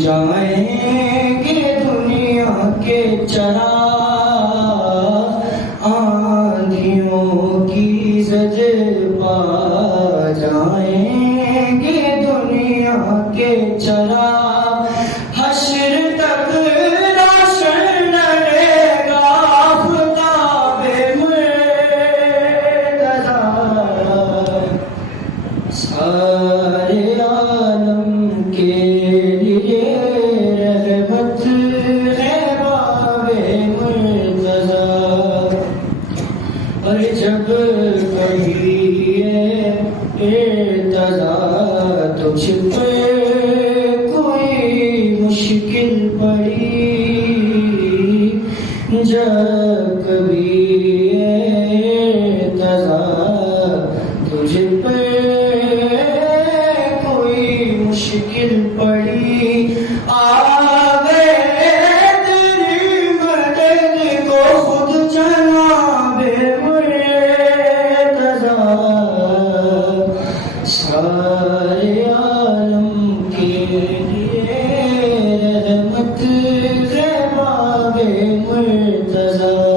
جائیں گے دنیا کے چراغ، آندھیوں کی زد پا جائیں گے دنیا کے چراغ، حشر تک روشن رہے گا آفتاب مرتضیٰ، سارے عالم کے لیے رحمت ہے باب مرتضیٰ، اور جب کبھی ارتضیٰ تجھ پہ کوئی مشکل پڑی، جب کبھی ارتضیٰ تجھ پہ کوئی مشکل پڑی، آگے تیری مدد کو خود جناب مرتضیٰ، سارے عالم کے لیے رحمت ہے باب مرتضیٰ۔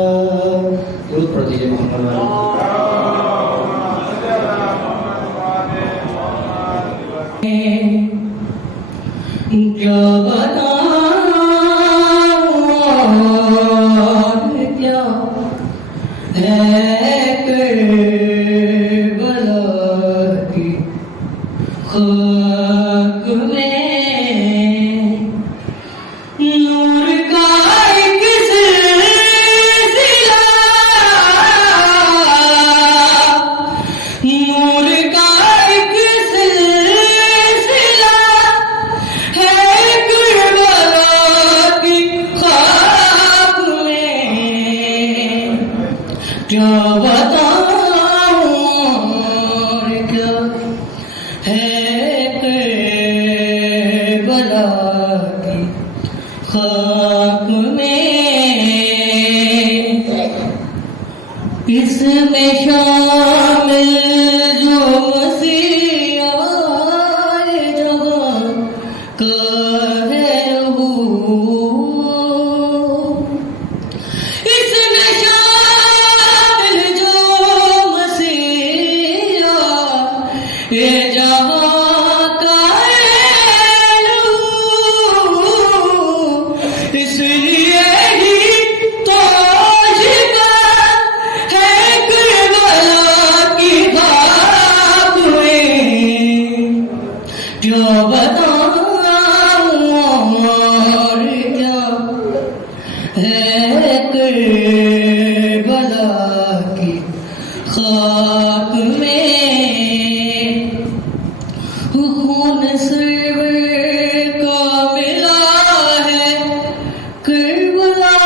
خاک میں خون سرور کا ملا ہے، کربلا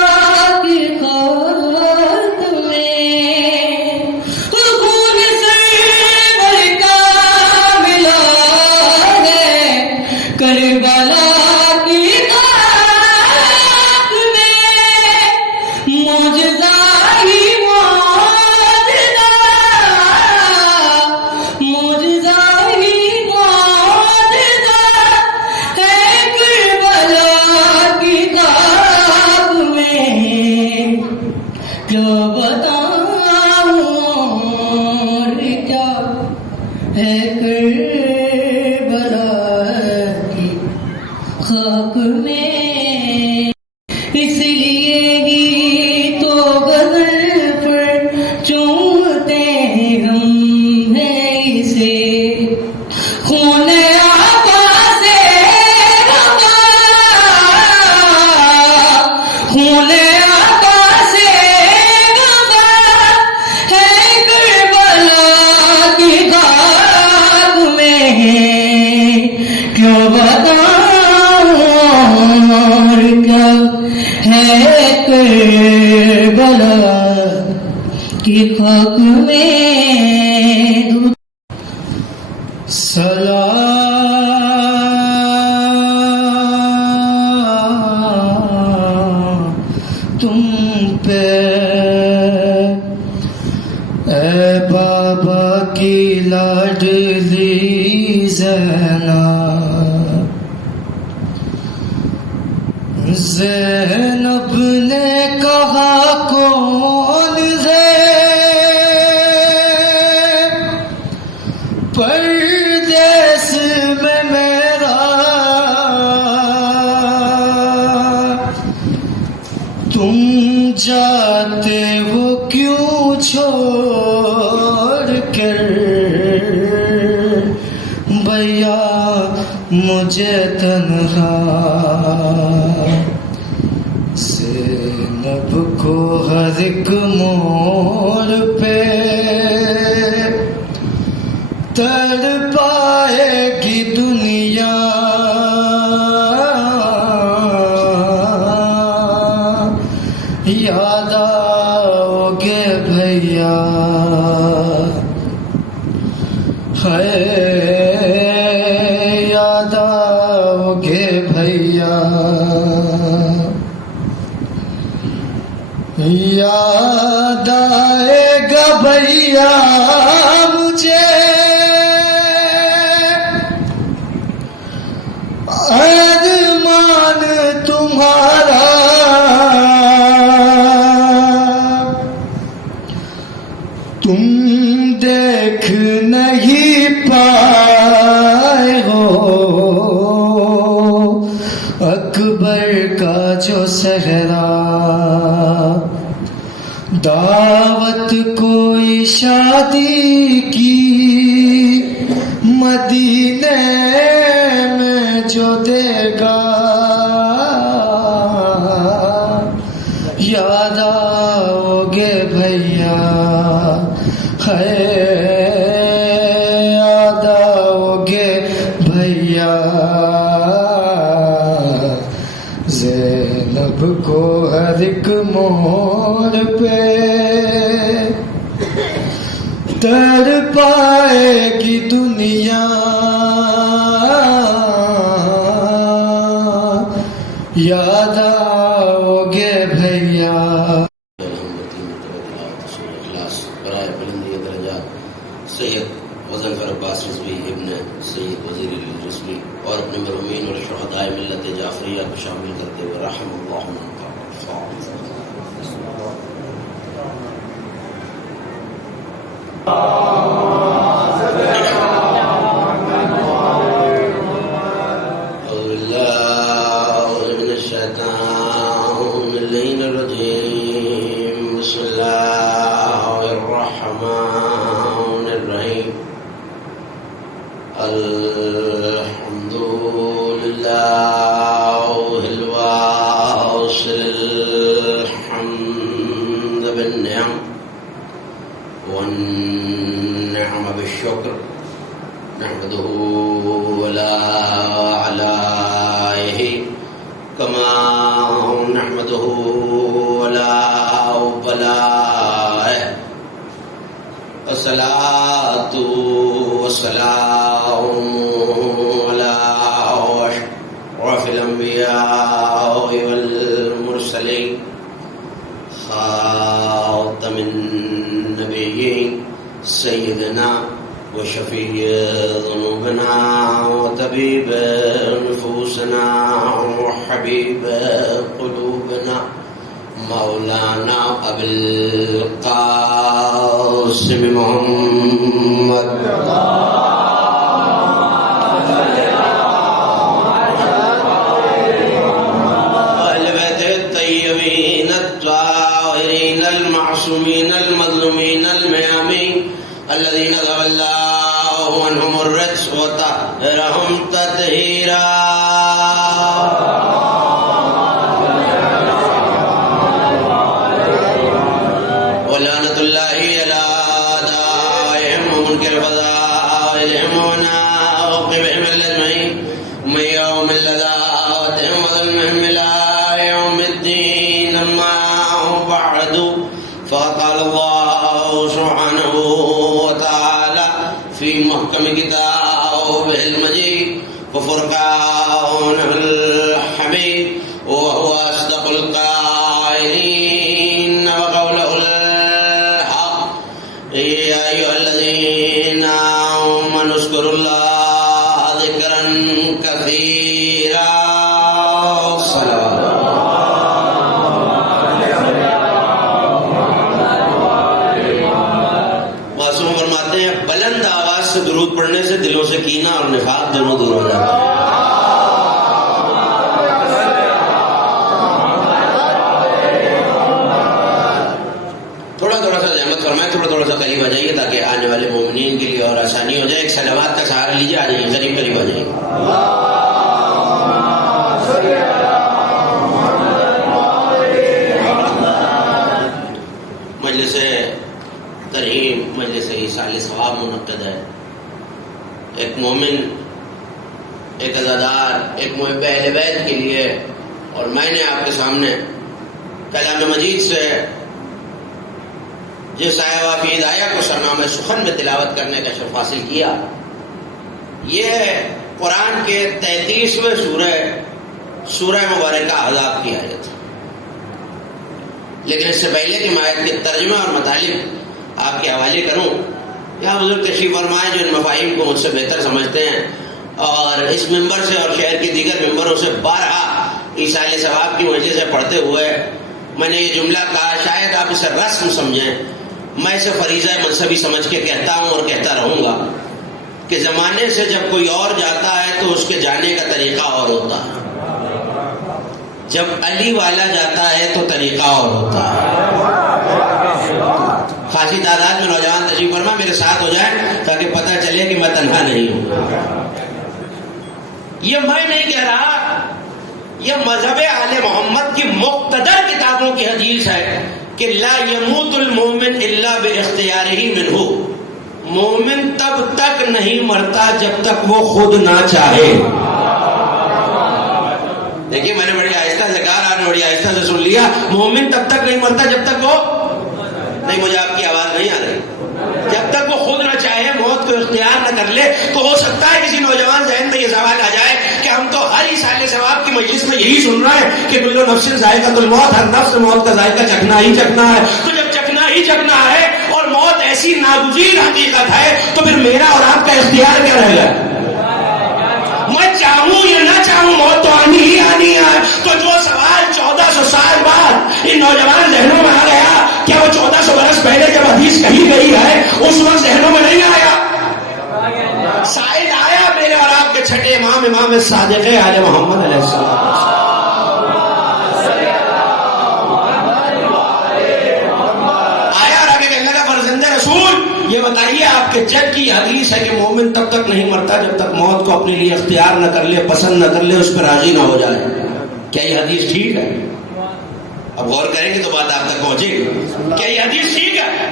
کی خاک میں خون سرور کا ملا ہے، کربلا کی خاک میں معجزہ ہی معجزہ، معجزہ ہی معجزہ ہے، کربلا کی خاک میں کیا بتاؤں اور کیا ہے کربلا کی خاک میں، اس لیے ہی تو غزل پر چومتے ہم ہیں اسے، خون آقا سے وفا، خون آقا سے وفا ہے، کربلا کی خاک میں کیوں بتاؤں اور کیا ہے کربلا کی خاک میں۔ سلام تم پہ اے بابا کی لاڈلی زینب، زینب نے کہا کون ہے پردیس میں میرا، تم جاتے ہو کیوں چھوڑ کر بھیا مجھے تنہا، زینب کو ہر ایک موڑ پہ تڑپائے گی دنیا، یاد آؤ گے بھیا، ہے یاد آؤ گے بھیا، یاد آئے گا بھیا مجھے ارمان تمہارا، تم دیکھ نہیں پائے ہو اکبر کا جو صحرا، دعوت کوئی شادی کی مدینے میں جو دے گا، یاد آؤ گے بھیا، ہے یاد آؤ گے بھیا، زینب کو ہر ایک موڑ پہ تڑپائے گی دنیا، یاد آؤ گے بھیا۔ برائے بلندی درجات سید غضنفر عباس رضوی ابن سید وزیر الرضوی اور اپنے مرحومین اور شہدائے ملت جعفریہ کو شامل کرتے ہوئے رحم اللہ من بسم الله الرحمن الرحيم الحمد لله الواصل الحمد بالنعم الشكر نحمده ولا علائه كما نحمده ولا بلائه الصلاة والسلام على أشرف الأنبياء والمرسلين خاتم النبيين سيدنا وشفيع ذنوبنا وطبيب نفوسنا وحبيب قلوبنا مولانا أبي القاسم محمد وأهل بيت الطيبين الطاهرين المعصومين المظلومين الميامين الذين ذهب الله عنهم الرجس وطهرهم تطهيرا ولعنة الله على أعدائهم ومنكر فضائلهم وناقبهم الأجمعين ومن يوم لذاتهم وظلمهم إلى يوم الدين. أما بعد فقال الله سبحانه وتعالى في محكم كتابه المجيد وفرقانه الحميد وهو أصدق القائلين وقوله الحق يا أيها الذين آمنوا اذكروا الله ذكرا كثيرا. معصوم فرماتے ہیں بلند آواز سے درود پڑھنے سے دلوں سے کینہ اور نفاق دونوں دور ہو جاتا ہے. تھوڑا تھوڑا سا زحمت فرمائیں, تھوڑا تھوڑا سا قریب آ جائیے تاکہ آنے والے مومنین کے لیے اور آسانی ہو جائے. ایک صلوات کا سہارا لیجیے, آ جائیے قریب قریب آ جائیے. مجلس ترہیم, مجلس ایصال ثواب منعقد ہے. ایک مومن, ایک عزادار, ایک محب اہل بیت کے لیے, اور میں نے آپ کے سامنے کلام مجید سے جس آیا فی ہدایہ کو سرنامہ سخن میں تلاوت کرنے کا شرف حاصل کیا. یہ قرآن کے 33ویں سورہ مبارکہ احزاب کی آیت ہے. لیکن اس سے پہلے کہ میں آیت کے ترجمہ اور مطالب آپ کے حوالے کروں, یہاں حضور تشریف فرمائے جو ان مفاہیم کو مجھ سے بہتر سمجھتے ہیں, اور اس ممبر سے اور شہر کے دیگر ممبروں سے بارہا ایصال ثواب کی مجلسیں پڑھتے ہوئے میں نے یہ جملہ کہا, شاید آپ اسے رسم سمجھیں, میں اسے فریضہ منصبی سمجھ کے کہتا ہوں اور کہتا رہوں گا کہ زمانے سے جب کوئی اور جاتا ہے تو اس کے جانے کا طریقہ اور ہوتا ہے. جب علی والا جاتا ہے تو طریقہ اور ہوتا ہے. خاصی تعداد میں نوجوان تشریف فرما میرے ساتھ ہو جائیں تاکہ پتہ چلے کہ میں تنہا نہیں ہوں. یہ میں نہیں کہہ رہا, یہ مذہب آل محمد کی مقتدر کتابوں کی حدیث ہے کہ لا یموت المومن الا باختیارہ منہ. مومن تب تک نہیں مرتا جب تک وہ خود نہ چاہے. دیکھیے میں نے بڑی آہستہ سے کہا, آپ نے بڑی آہستہ سے سن لیا. مومن تب تک نہیں مرتا جب تک وہ نہیں, مجھے آپ کی آواز نہیں آ رہی, جب تک وہ خود نہ چاہے, موت کو اختیار نہ کر لے. تو ہو سکتا ہے کسی نوجوان ذہن میں یہ سوال آ جائے کہ ہم تو ہر ایصال ثواب کی مجلس میں یہی سن رہے ہیں کہ کل نفس ذائقۃ الموت, ہر نفس موت کا ذائقہ چکھنا ہی چکھنا ہے. تو جب چکھنا ہی چکھنا ہے اور موت ایسی ناگزیر حقیقت ہے تو پھر میرا اور آپ کا اختیار کیا رہے گا؟ میں چاہوں یا نہ چاہوں موت تو آنی ہی آنی ہے. تو جو سوال 1400 سال بعد ان نوجوان ذہنوں میں آ گیا, کیا وہ 1400 برس پہلے جب حدیث کہی گئی ہے اس وقت ذہنوں میں نہیں آیا؟ سائل آیا میرے اور آپ کے چھٹے امام صادق آل محمد علیہ السلام. آیا اور آگے کہنے لگا فرزند رسول یہ بتائیے آپ کے جد کی حدیث ہے کہ مومن تب تک نہیں مرتا جب تک موت کو اپنے لیے اختیار نہ کر لے, پسند نہ کر لے, اس پر راضی نہ ہو جائے. کیا یہ حدیث ٹھیک ہے؟ اب غور کریں گے تو بات آپ تک پہنچے گی. کیا یہ حدیث ٹھیک ہے؟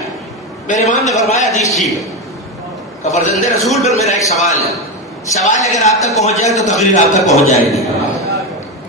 میرے امام نے فرمایا حدیث ٹھیک ہے. تو فرزند رسول پر میرا ایک سوال ہے، سوال اگر آپ تک پہنچ جائے تو تقریر آپ تک پہنچ جائے گی.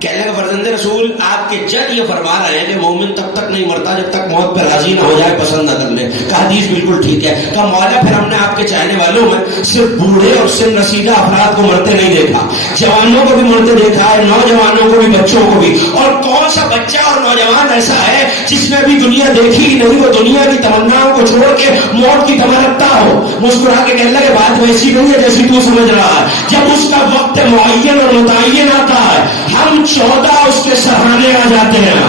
کہنے کا فرزند رسول آپ کے جج یہ فرما رہے ہیں کہ مومن تب تک نہیں مرتا جب تک موت پر راضی نہ ہو جائے، پسند نہ کر لے. کہا حدیث بالکل ٹھیک ہے. کہا مولا پھر ہم نے آپ کے چاہنے والوں میں صرف بوڑھے اور سن رسیدہ افراد کو مرتے نہیں دیکھا، جوانوں کو بھی مرتے دیکھا ہے، نوجوانوں کو بھی، بچوں کو بھی. اور کون سا بچہ اور نوجوان ایسا ہے جس نے بھی دنیا دیکھی ہی نہیں، وہ دنیا کی تمناؤں کو چھوڑ کے موت کی تمنا رکھتا ہو؟ مسکرا کے کہنے لگے بات ویسی نہیں ہے جیسی تو سمجھ رہا ہے. جب اس کا وقت معین اور متعین آتا ہے، ہم 14 اس کے سراہنے آ جاتے ہیں.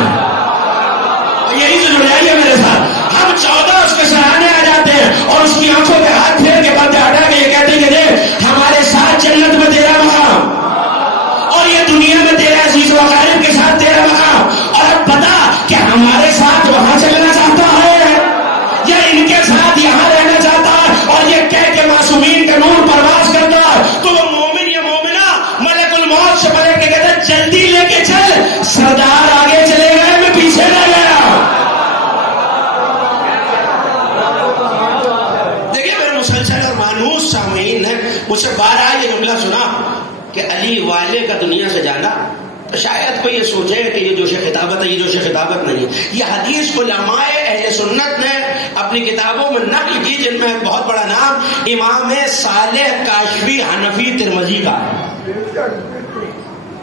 یہی تو جڑائی ہے میرے ساتھ. ہم 14 اس کے سراہنے آ جاتے ہیں اور اس کی آنکھوں پہ ہاتھ پھیر کے بندے ہٹا کے یہ کہتے ہیں کہ ہمارے ساتھ جنت میں تیرا مقام اور یہ دنیا میں تیرے عزیز و اقارب کے ساتھ تیرا مقام. اور اب پتا کہ ہمارے ساتھ وہاں چلنا چاہتا ہے یا ان کے ساتھ یہاں رہنا چاہتا ہے، اور یہ کہہ کے معصومین کا نور پرواز کرتا ہے تو وہ مومن یا مومنہ ملک الموت سے پلٹ کے کہتا ہے جلدی لے کے چل، سردار آگے چلے گئے میں پیچھے رہ گیا. دیکھیے میرے مسلسل اور مانوس سامعین نے مجھ سے بارہا یہ جملہ سنا کہ علی والے کا دنیا سے جانا، تو شاید کوئی یہ سوچے کہ یہ جوش خطابت ہے. یہ جوش خطابت نہیں ہے، یہ حدیث علماء اہل سنت نے اپنی کتابوں میں نقل کی، جن میں بہت بڑا نام امام صالح کاشفی حنفی ترمذی کا.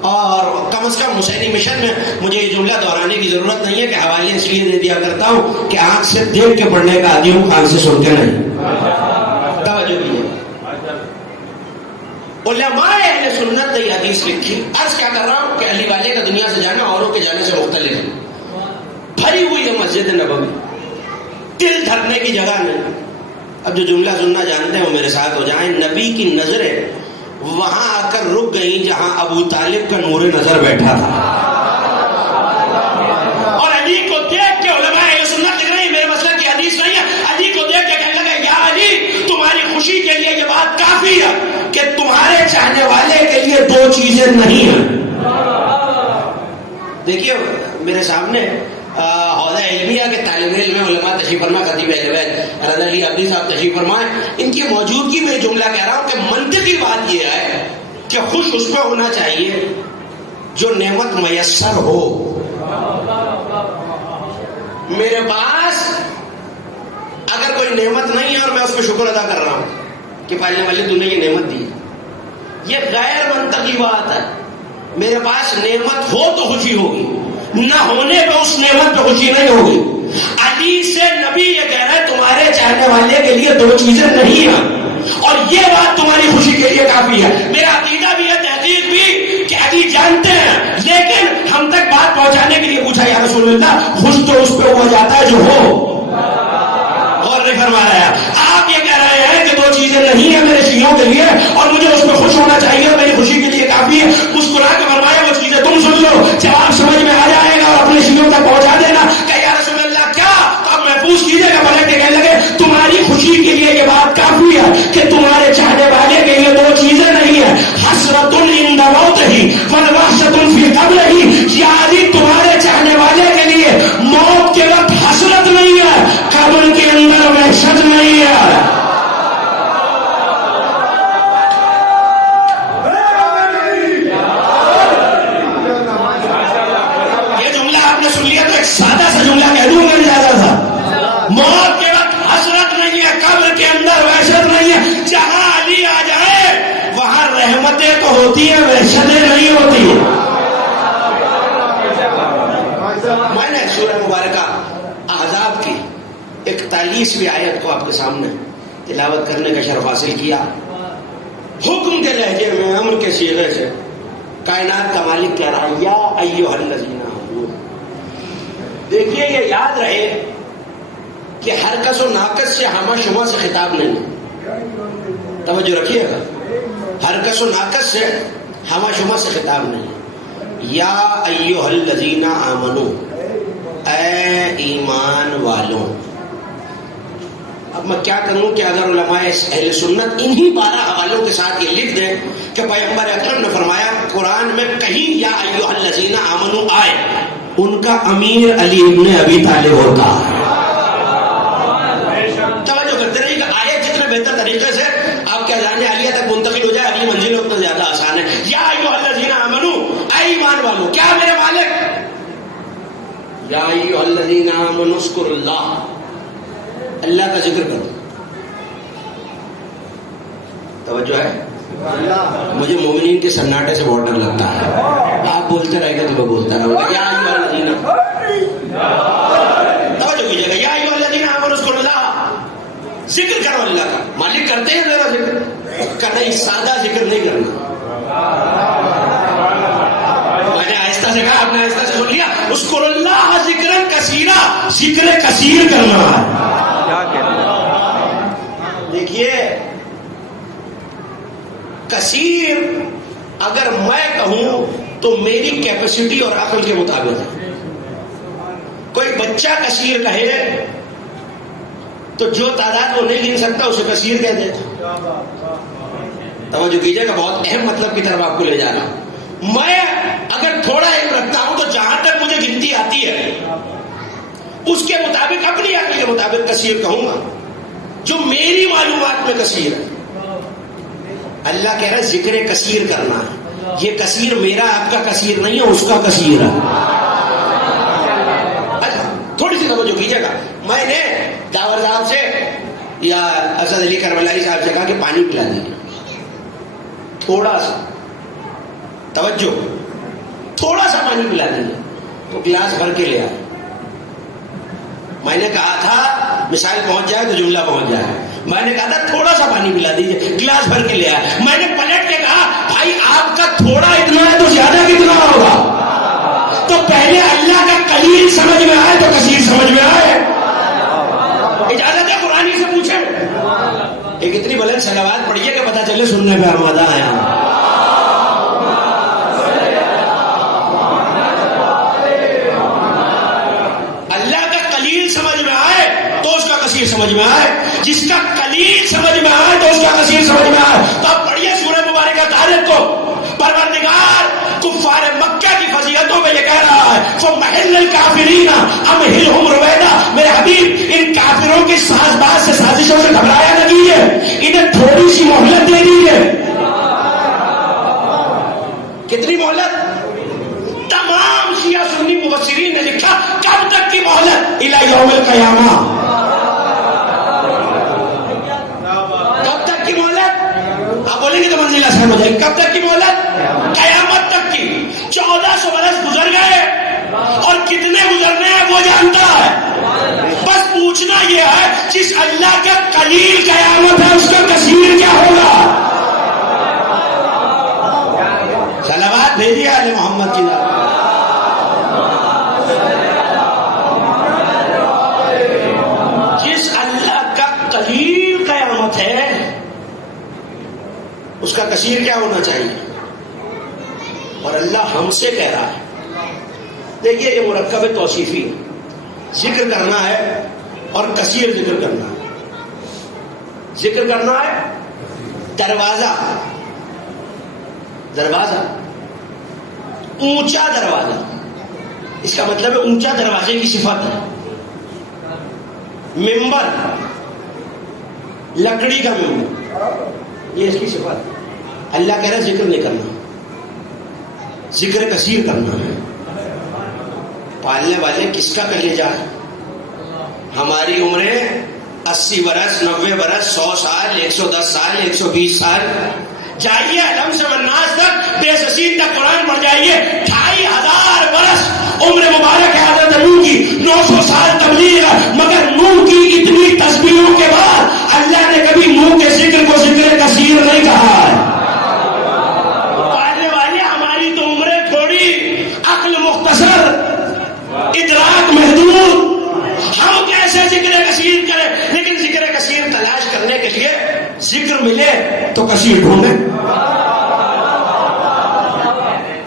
اور کم از کم حسینی مشن میں مجھے یہ جملہ دہرانے کی ضرورت نہیں ہے کہ حوالے اس لیے دے دیا کرتا ہوں کہ آنکھ سے دیکھ کے پڑھنے کا عادی ہوں، کان سے سن کے نہیں. توجہ کیجیے، علماء اہل سنت نے یہ حدیث لکھی. عرض کیا کر رہا ہوں کہ علی والے کا دنیا سے جانا اوروں کے جانے سے مختلف ہے. بھری ہوئی ہے مسجد نبوی، دل دھرنے کی جگہ نہیں. اب جو جملہ سننا جانتے ہیں وہ میرے ساتھ ہو جائیں. نبی کی نظریں وہاں آ کر رک گئیں جہاں ابو طالب کا نور نظر بیٹھا تھا. اور علی کو دیکھ کے علماء اہل سنت لکھ رہے ہیں، میرے مسئلہ کی حدیث نہیں ہے. علی کو دیکھ کے کہنے لگا یا علی تمہاری خوشی کے لیے یہ بات کافی ہے کہ تمہارے چاہنے والے کے لیے 2 چیزیں نہیں ہیں. دیکھیے میرے سامنے حوضہ علمیہ کے طالب علم علماء تشریف فرما، خطیب اہل بیت رضا علی عبدی صاحب تشریف فرمائے. ان کی موجودگی میں جملہ کہہ رہا ہوں کہ منطقی بات یہ ہے کہ خوش اس پہ ہونا چاہیے جو نعمت میسر ہو. میرے پاس اگر کوئی نعمت نہیں ہے اور میں اس پہ شکر ادا کر رہا ہوں کہ پالنے والے تو نے یہ نعمت دی، یہ غیر منطقی بات ہے. میرے پاس نعمت ہو تو خوشی ہوگی، نہ ہونے پہ اس نعمت پہ خوشی نہیں ہوگی. علی سے نبی یہ کہہ رہا ہے تمہارے چاہنے والے کے لیے 2 چیزیں نہیں ہیں اور یہ بات تمہاری خوشی کے لیے کافی ہے. میرا عقیدہ بھی ہے، تحقیق بھی، کہ علی جانتے ہیں، لیکن ہم تک بات پہنچانے کے لیے پوچھا یا رسول اللہ خوش تو اس پہ ہوا جاتا ہے جو ہو. اور نہیں فرما رہا ہے. آپ یہ کہہ رہے ہیں کہ 2 چیزیں نہیں ہیں میرے شیعوں کے لیے اور مجھے اس پہ خوش ہونا چاہیے، میری خوشی کے لیے کافی ہے. مسکرا کے فرمایا وہ چیزیں تم سن لو، جواب سمجھ میں آ جائے گا اور اپنے شیعوں تک پہنچا دینا کہ یا رسول اللہ کیا. تو اب محفوظ کیجیے گا، بلے کے کہنے لگے تمہاری خوشی کے لیے یہ بات کافی ہے کہ تمہارے چاہنے والے کے لیے 2 چیزیں نہیں ہیں، حسرۃ عند موتہ ووحشۃ فی قبرہ. یعنی تمہارے چاہنے والے کے لیے موت کے وقت حسرت نہیں ہے، قبر کے اندر وحشت نہیں ہے. یہ جملہ آپ نے سن لیا تو ایک سادہ سا جملہ کہہ دوں میں زیادہ تھا. موت کے وقت حسرت نہیں ہے، قبر کے اندر وحشت نہیں ہے. جہاں علی آ جائے وہاں رحمتیں تو ہوتی ہیں، وحشتیں نہیں ہوتی. میں نے سورہ مبارکہ احزاب کی 41ویں آیت کو آپ کے سامنے تلاوت کرنے کا شرف حاصل کیا. حکم کے لہجے میں، امر کے صیغے سے کائنات کا مالک کہہ رہا یا ایھا الذین آمنوا. دیکھیے یہ یاد رہے کہ ہر کس و ناقص سے ہمہ شمہ سے خطاب نہیں. توجہ رکھیے گا، ہر کس و ناقص سے ہمہ شمہ سے خطاب نہیں. یا ایھا الذین آمنوا، اے ایمان والوں. اب میں کیا کروں کہ اگر علماء اہل سنت انہی 12 حوالوں کے ساتھ یہ لکھ دیں کہ پیغمبر اکرم نے فرمایا قرآن میں کہیں یا ایھا الذین آمنوا آئے، ان کا امیر علی ابن ابی طالب ہوتا ہے. توجہ کرتے رہیے کہ آیت جتنے بہتر طریقے سے آپ کیا جانے عالیہ تک منتقل ہو جائے، اگلی منزل اتنا زیادہ آسان ہے. یا ایھا الذین آمنوا، اے ایمان والو، کیا میرے مالک، یا ایھا الذین آمنوا اذکروا اللہ، اللہ کا ذکر کرو. توجہ ہے؟ مجھے مومنین کے سناٹے سے بہت ڈر لگتا ہے. آپ بولتے رہے گا تو میں بولتا رہوں گا. یا ایھا الذین، توجہ کیجیے گا، یا ایھا الذین آمنوا اذکروا اللہ، ذکر کرو اللہ کا. مالک کرتے ہیں میرا ذکر کرنا، ہی سادہ ذکر نہیں کرنا. میں نے آہستہ سے کہا، آپ نے آہستہ سے سن لیا. اذکروا اللہ ذکرا کثیرا، ذکر کثیر کرنا ہے. دیکھیے کثیر اگر میں کہوں تو میری کیپیسٹی اور عقل کے مطابق ہے. کوئی بچہ کثیر کہے تو جو تعداد وہ نہیں گن سکتا اسے کثیر کہتے ہیں. توجہ کیجیے گا، بہت اہم مطلب کی طرف آپ کو لے جانا. میں اگر تھوڑا علم رکھتا ہوں تو جہاں تک مجھے گنتی آتی ہے اس کے مطابق، اپنی عقل کے مطابق کثیر کہوں گا، جو میری معلومات میں کثیر ہے. اللہ کہہ رہا ہے ذکر کثیر کرنا ہے. یہ کثیر میرا آپ کا کثیر نہیں ہے، اس کا کثیر ہے. اچھا تھوڑی سی توجہ کیجیے گا. میں نے جاور صاحب سے یا اسد علی کربلائی صاحب سے کہا کہ پانی پلا دیجیے، تھوڑا سا، توجہ، تھوڑا سا پانی پلا دیجیے. تو گلاس بھر کے لے آئے. میں نے کہا تھا مثال پہنچ جائے تو جملہ پہنچ جائے. میں نے کہا تھا تھوڑا سا پانی پلا دیجیے، گلاس بھر کے لے آئے. میں نے پلٹ کے کہا بھائی آپ کا تھوڑا اتنا ہے تو زیادہ کتنا ہوگا؟ تو پہلے اللہ کا قلیل سمجھ میں آئے تو کثیر سمجھ میں آئے. اجازت ہے قرآن سے پوچھیں. ایک اتنی بلند صلوات پڑھیے کہ پتہ چلے سننے پہ آمادہ آیا. اللہ کا قلیل سمجھ میں آئے تو اس کا کثیر سمجھ میں آئے، جس کا قلیل سمجھ میں آئے تو اس کا کثیر سمجھ میں آئے. تو آپ پڑھیے سورہ مبارکہ طارق کو. پروردگار کفار مکہ کی فضیلتوں میں یہ کہہ رہا ہے فَمَحِلَّ الْكَافِرِينَ أَمْهِلْهُمْ رُوَيْدًا. میرے حبیب ان کافروں کی ساز باز سے، سازشوں سے گھبرایا نہ کیجیے، انہیں تھوڑی سی مہلت دے دیجیے. کتنی مہلت؟ تمام شیعہ سنی مفسرین نے لکھا کب تک کی مہلت؟ الی یوم القیامہ. کب تک کی مہلت؟ آپ بولیں گے تو منزل آسان ہو جائے گی. کب تک کی مہلت؟ قیامت تک کی. 1400 برس گزر گئے اور کتنے گزرنے ہیں وہ جانتا ہے. بس پوچھنا یہ ہے جس اللہ کا قلیل قیامت ہے اس کا کثیر کیا ہوگا؟ صلوات بھیجیے آل محمد کی طرف. جس اللہ کا قلیل قیامت ہے اس کا کثیر کیا ہونا چاہیے؟ اور اللہ ہم سے کہہ رہا ہے. دیکھیے یہ مرکب توصیفی ہے. ذکر کرنا ہے اور کثیر ذکر کرنا ہے. ذکر کرنا ہے دروازہ، دروازہ اونچا دروازہ، اس کا مطلب ہے اونچا دروازے کی صفت ہے. ممبر، لکڑی کا ممبر، یہ اس کی صفت ہے. اللہ کہہ رہا ہے ذکر نہیں کرنا، ذکر کثیر کرنا ہے. پالنے والے کس کا کلیجہ ہے؟ ہماری عمریں 80 برس، 90 برس، 100 سال، 110 سال، 120 سال. جائیے علم سے مناس تک، بے سسین تک قرآن پڑھ جائیے. 2500 برس عمر مبارک ہے حضرت نوح کی. 900 سال تبلیغ ہے، مگر نوح کی اتنی تسبیحوں کے بعد اللہ نے کبھی نوح کے ذکر کو ذکر کثیر نہیں کہا ہے. پالنے والے ہماری تو عمریں تھوڑی، عقل مختصر، ادراک محدود. ہم کیسے ذکر کثیر کریں؟ لیکن ذکر کثیر تلاش کرنے کے لیے ذکر ملے تو کثیر ڈھونڈیں.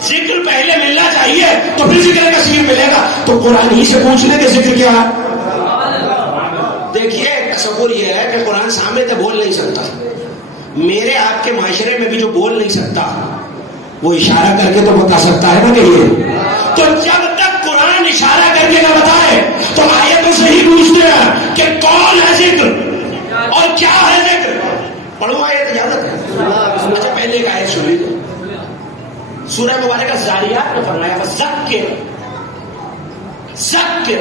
ذکر پہلے ملنا چاہیے تو پھر ذکر کثیر ملے گا. تو قرآن ہی سے پوچھ لیں کہ ذکر کیا ہے. دیکھیے تصور یہ ہے کہ قرآن سامنے تو بول نہیں سکتا. میرے آپ کے معاشرے میں بھی جو بول نہیں سکتا وہ اشارہ کر کے تو بتا سکتا ہے نا کہ یہ. تو جب تک قرآن اشارہ کر کے نہ بتائے تو آیتوں سے ہی پوچھتے ہیں کہ کون ہے ذکر اور کیا ہے ذکر. پڑھو آیت. سورہ مبارکہ زاریات میں فرمایا ذکر ذکر.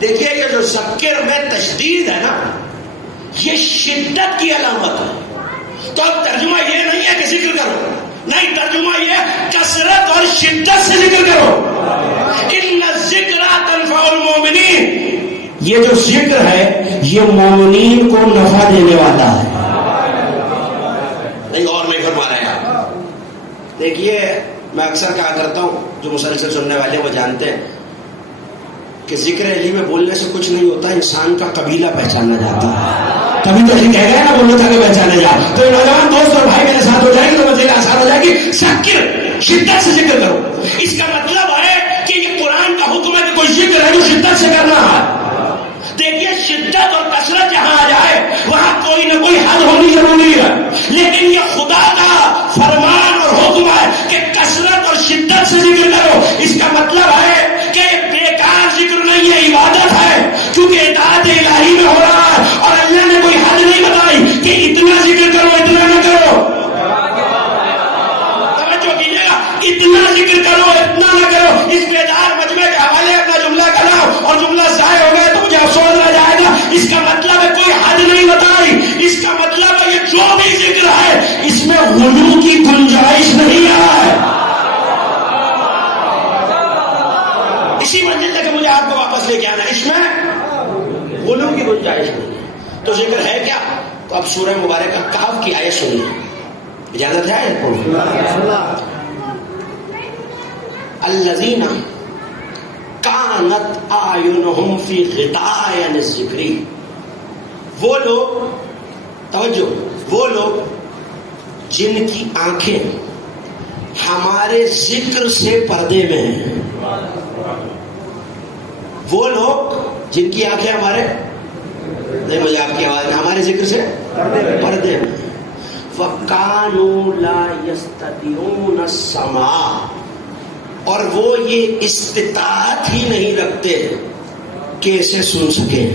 دیکھیے یہ جو ذکر میں تشدید ہے نا یہ شدت کی علامت ہے. تو اب ترجمہ یہ نہیں ہے کہ ذکر کرو، نہیں، ترجمہ یہ کثرت اور شدت سے ذکر کرو. ان الذکر تنفع المؤمنین، یہ جو ذکر ہے یہ مومنین کو نفع دینے والا ہے. نہیں اور نہیں فرما رہے آپ. دیکھیے میں اکثر کہا کرتا ہوں، جو مسلسل سننے والے وہ جانتے ہیں کہ ذکر علی میں بولنے سے کچھ نہیں ہوتا، انسان کا قبیلہ پہچانا جاتا ہے. کبھی تو علی کہہ گئے نا بولنے تھا کہ پہچانا جا. تو نوجوان دوست اور بھائی میرے ساتھ ہو جائے گی تو مجھے آسان ہو جائے گی. ذکر شدت سے ذکر کرو. اس کا مطلب ہے کہ یہ قرآن کا حکم ہے کہ کوئی ذکر ہے جو شدت سے کرنا ہے. دیکھیے شدت اور کثرت جہاں آ جائے وہاں کوئی نہ کوئی حد ہونی ضروری ہے، لیکن یہ خدا کا فرمان اور حکم ہے کہ کثرت اور شدت سے ذکر کرو. اس کا مطلب ہے کہ بیکار ذکر نہیں ہے، عبادت ہے، کیونکہ اطاعت الہی میں ہو رہا ہے اور اللہ نے کوئی حد نہیں بتائی کہ اتنا ذکر کرو اتنا نہ کرو. توجہ کیجیے گا، اتنا ذکر کرو اتنا نہ کرو. اس بیدار مجمع کے حوالے اپنا جملہ کراؤ اور جملہ ضائع ہو گیا تو مجھے افسوس رہ جائے گا. اس کا مطلب ہے کوئی حد نہیں بتائی. اس کا مطلب ہے یہ جو بھی ذکر ہے اس میں غلو کی گنجائش نہیں ہے. اسی منزل تک مجھے آپ کو واپس لے کے آنا، اس میں غلو کی گنجائش نہیں ہے. تو ذکر ہے کیا؟ تو اب سورہ مبارکہ کہف کی آیت سنیے. اجازت ہے آیت پڑھو. الذین کانت اعینہم فی غطاء عن الذکر. وہ لوگ، توجہ، وہ لوگ جن کی آنکھیں ہمارے ذکر سے پردے میں ہیں. وہ لوگ جن کی آنکھیں ہمارے، نہیں مجھے آپ کی آواز میں، ہمارے ذکر سے پردے میں. وَكَانُوا لَا يَسْتَطِيعُونَ السَّمْعَ، اور وہ یہ استطاعت ہی نہیں رکھتے کہ اسے سن سکیں.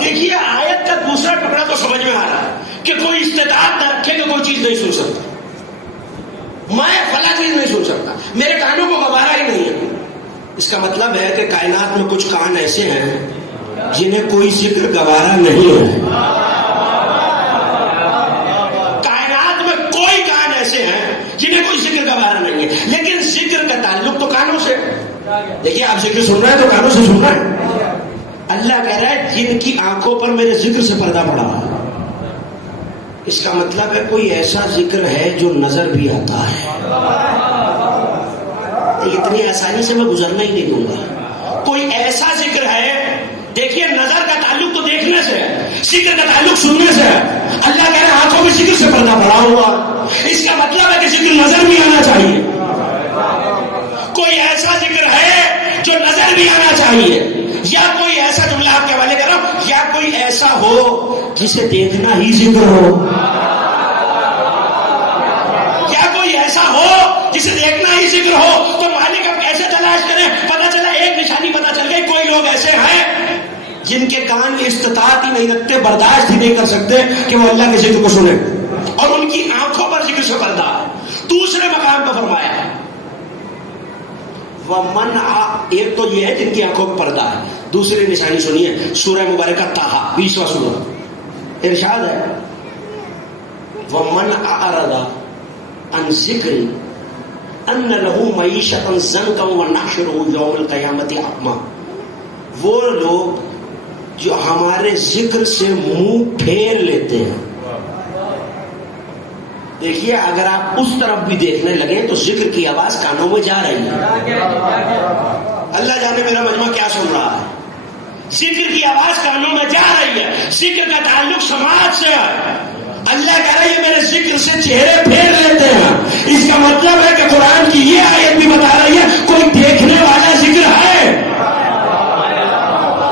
دیکھیے آیت کا دوسرا ٹکڑا تو سمجھ میں آ رہا ہے کہ کوئی استطاعت نہ رکھے کہ کوئی چیز نہیں سن سکتا. میں فلاں چیز نہیں سن سکتا، میرے کانوں کو گوارا ہی نہیں ہے. اس کا مطلب ہے کہ کائنات میں کچھ کان ایسے ہیں جنہیں کوئی ذکر گوارا نہیں ہے. کائنات میں کوئی کان ایسے ہیں جنہیں کوئی ذکر گوارا نہیں ہے، لیکن ذکر کا تعلق تو کانوں سے. دیکھیے آپ ذکر سن رہے ہیں تو کانوں سے سن رہے ہیں. اللہ کہہ رہا ہے جن کی آنکھوں پر میرے ذکر سے پردہ پڑا ہے. اس کا مطلب ہے کوئی ایسا ذکر ہے جو نظر بھی آتا ہے. اتنی آسانی سے میں گزرنا ہی نہیں دوں گا. کوئی ایسا ذکر ہے، دیکھیے نظر کا تعلق تو دیکھنے سے ہے، ذکر کا تعلق سننے سے ہے. اللہ کہہ رہے ہیں آنکھوں میں ذکر سے پردہ پڑا ہوا. اس کا مطلب ہے کہ ذکر نظر بھی آنا چاہیے. کوئی ایسا ذکر ہے جو نظر بھی آنا چاہیے. یا کوئی ایسا جملہ آپ کے حوالے کر رہا ہوں، یا کوئی ایسا ہو جسے دیکھنا ہی ذکر ہو. یا کوئی ایسا ہو جسے دیکھنا ہی ذکر ہو. تو مالک اب کیسے تلاش کریں؟ پتہ چلا ایک نشانی پتہ چل گئی، کوئی لوگ ایسے ہیں جن کے کان استطاعت ہی نہیں رکھتے، برداشت ہی نہیں کر سکتے کہ وہ اللہ کے ذکر کو سنیں، اور ان کی آنکھوں پر ذکر سے پردہ. دوسرے مقام پر فرمایا وَمَنْعَ، ایک تو یہ ہے جن کی آنکھوں پر پردہ ہے. دوسری نشانی سنیے، سورہ مبارکہ طٰہٰ 20واں سورہ. ارشاد ہے وَمَنْ أَعْرَضَ عَنْ ذِكْرِي أَنَّ لَهُ مَعِيشَةً ضَنكًا وَنَحْشُرُهُ يَوْمَ الْقِيَامَةِ أَعْمَىٰ. وہ لوگ جو ہمارے ذکر سے منہ پھیر لیتے ہیں. دیکھیے اگر آپ اس طرف بھی دیکھنے لگے تو ذکر کی آواز کانوں میں جا رہی ہے. اللہ جانے میرا مجمع کیا سن رہا ہے. ذکر کی آواز کانوں میں جا رہی ہے. ذکر کا تعلق سماعت سے ہے. اللہ کہہ رہا ہے یہ میرے ذکر سے چہرے پھیر لیتے ہیں. اس کا مطلب ہے کہ قرآن کی یہ آیت بھی بتا رہی ہے کوئی دیکھنے والا ذکر ہے.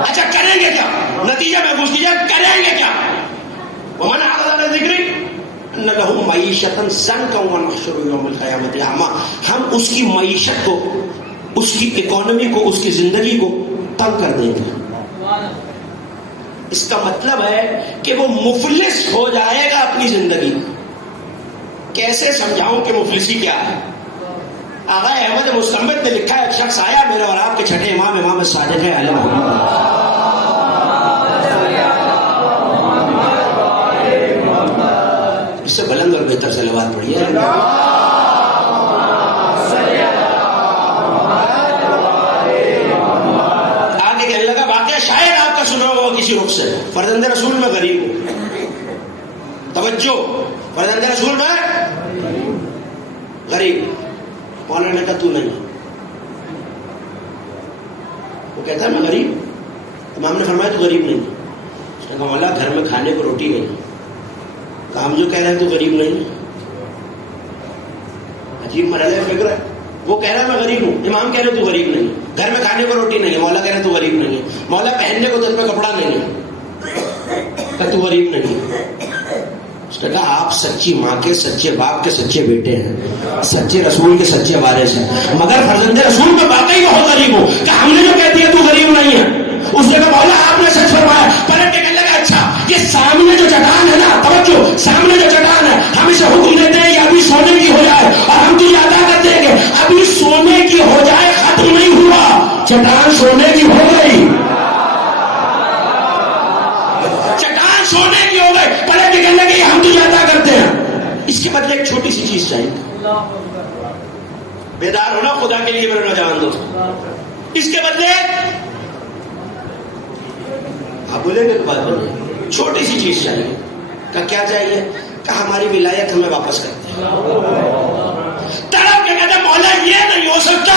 اچھا کریں گے کیا؟ نتیجہ میں پوچھ لیجیے کریں گے کیا؟ وَمَنْ أَعْرَضَ عَنْ ذِكْرِي أَنَّ لَهُ مَعِيشَةً ضَنكًا وَنَحْشُرُهُ يَوْمَ الْقِيَامَةِ أَعْمَىٰ. ہم اس کی معیشت کو، اس کی اکانومی کو، اس کی زندگی کو تنگ کر دیں گے. اس کا مطلب ہے کہ وہ مفلس ہو جائے گا اپنی زندگی. کیسے سمجھاؤں کہ مفلسی کیا ہے؟ آغا احمد مستمد نے لکھا ہے ایک شخص آیا میرے اور آپ کے چھٹے امام صادق ہے علیہ اس سے بلند اور بہتر صلوات پڑھیے. آگے کہنے لگا واقعہ شاید آپ کا سنا ہوا کسی رخ سے، فرزند رسول میں غریب ہوں. توجہ، فرزند رسول میں غریب. مولانا نے کہا تو نہیں. وہ کہتا ہے میں غریب. امام نے فرمایا تو غریب نہیں. اس نے کہا مولا گھر میں کھانے کو روٹی نہیں. ہم جو کہہ رہے ہیں تو غریب نہیں. عجیب مرحلہ فکر ہے. وہ کہہ رہا ہے میں غریب ہوں، امام کہہ رہے تو غریب نہیں. گھر میں کھانے کو روٹی نہیں ہے، مولا کہہ رہے تو غریب نہیں ہے. مولا پہننے کو دل میں کپڑا نہیں ہے، کہ تو غریب نہیں. اس نے کہا آپ سچی ماں کے سچے باپ کے سچے بیٹے ہیں، سچے رسول کے سچے وارث ہیں، مگر فرزند رسول میں واقعی بہت غریب ہوں. کہ ہم نے جو کہہ دیا تو غریب نہیں ہے. اس نے کہا مولا آپ نے سچ فرمایا. پلٹ کے کہنے لگا اچھا یہ سامنے جو چٹان ہے نا، توجہ، سامنے جو چٹان ہے ہم اسے حکم دیتے ہیں یہ ابھی سونے کی ہو جائے، اور ہم تجھے ادا کر دیں گے ابھی سونے کی ہو جائے. ختم نہیں ہوا، چٹان سونے کی ہو گئی. چٹان سونے کی ہو گئی. پلٹ کے کہنے لگے ہم تجھے ادا کرتے ہیں. اس کے بدلے ایک چھوٹی سی چیز چاہیے. بیدار ہونا خدا کے لیے میرے نوجوان دوست. اس کے بدلے آپ بولیں گے تو بات بولیں، چھوٹی سی چیز چاہیے. کہ کیا چاہیے؟ کہ ہماری ولایت ہمیں واپس کرتے ہیں. تڑپ کے کہتے مولا یہ نہیں ہو سکتا.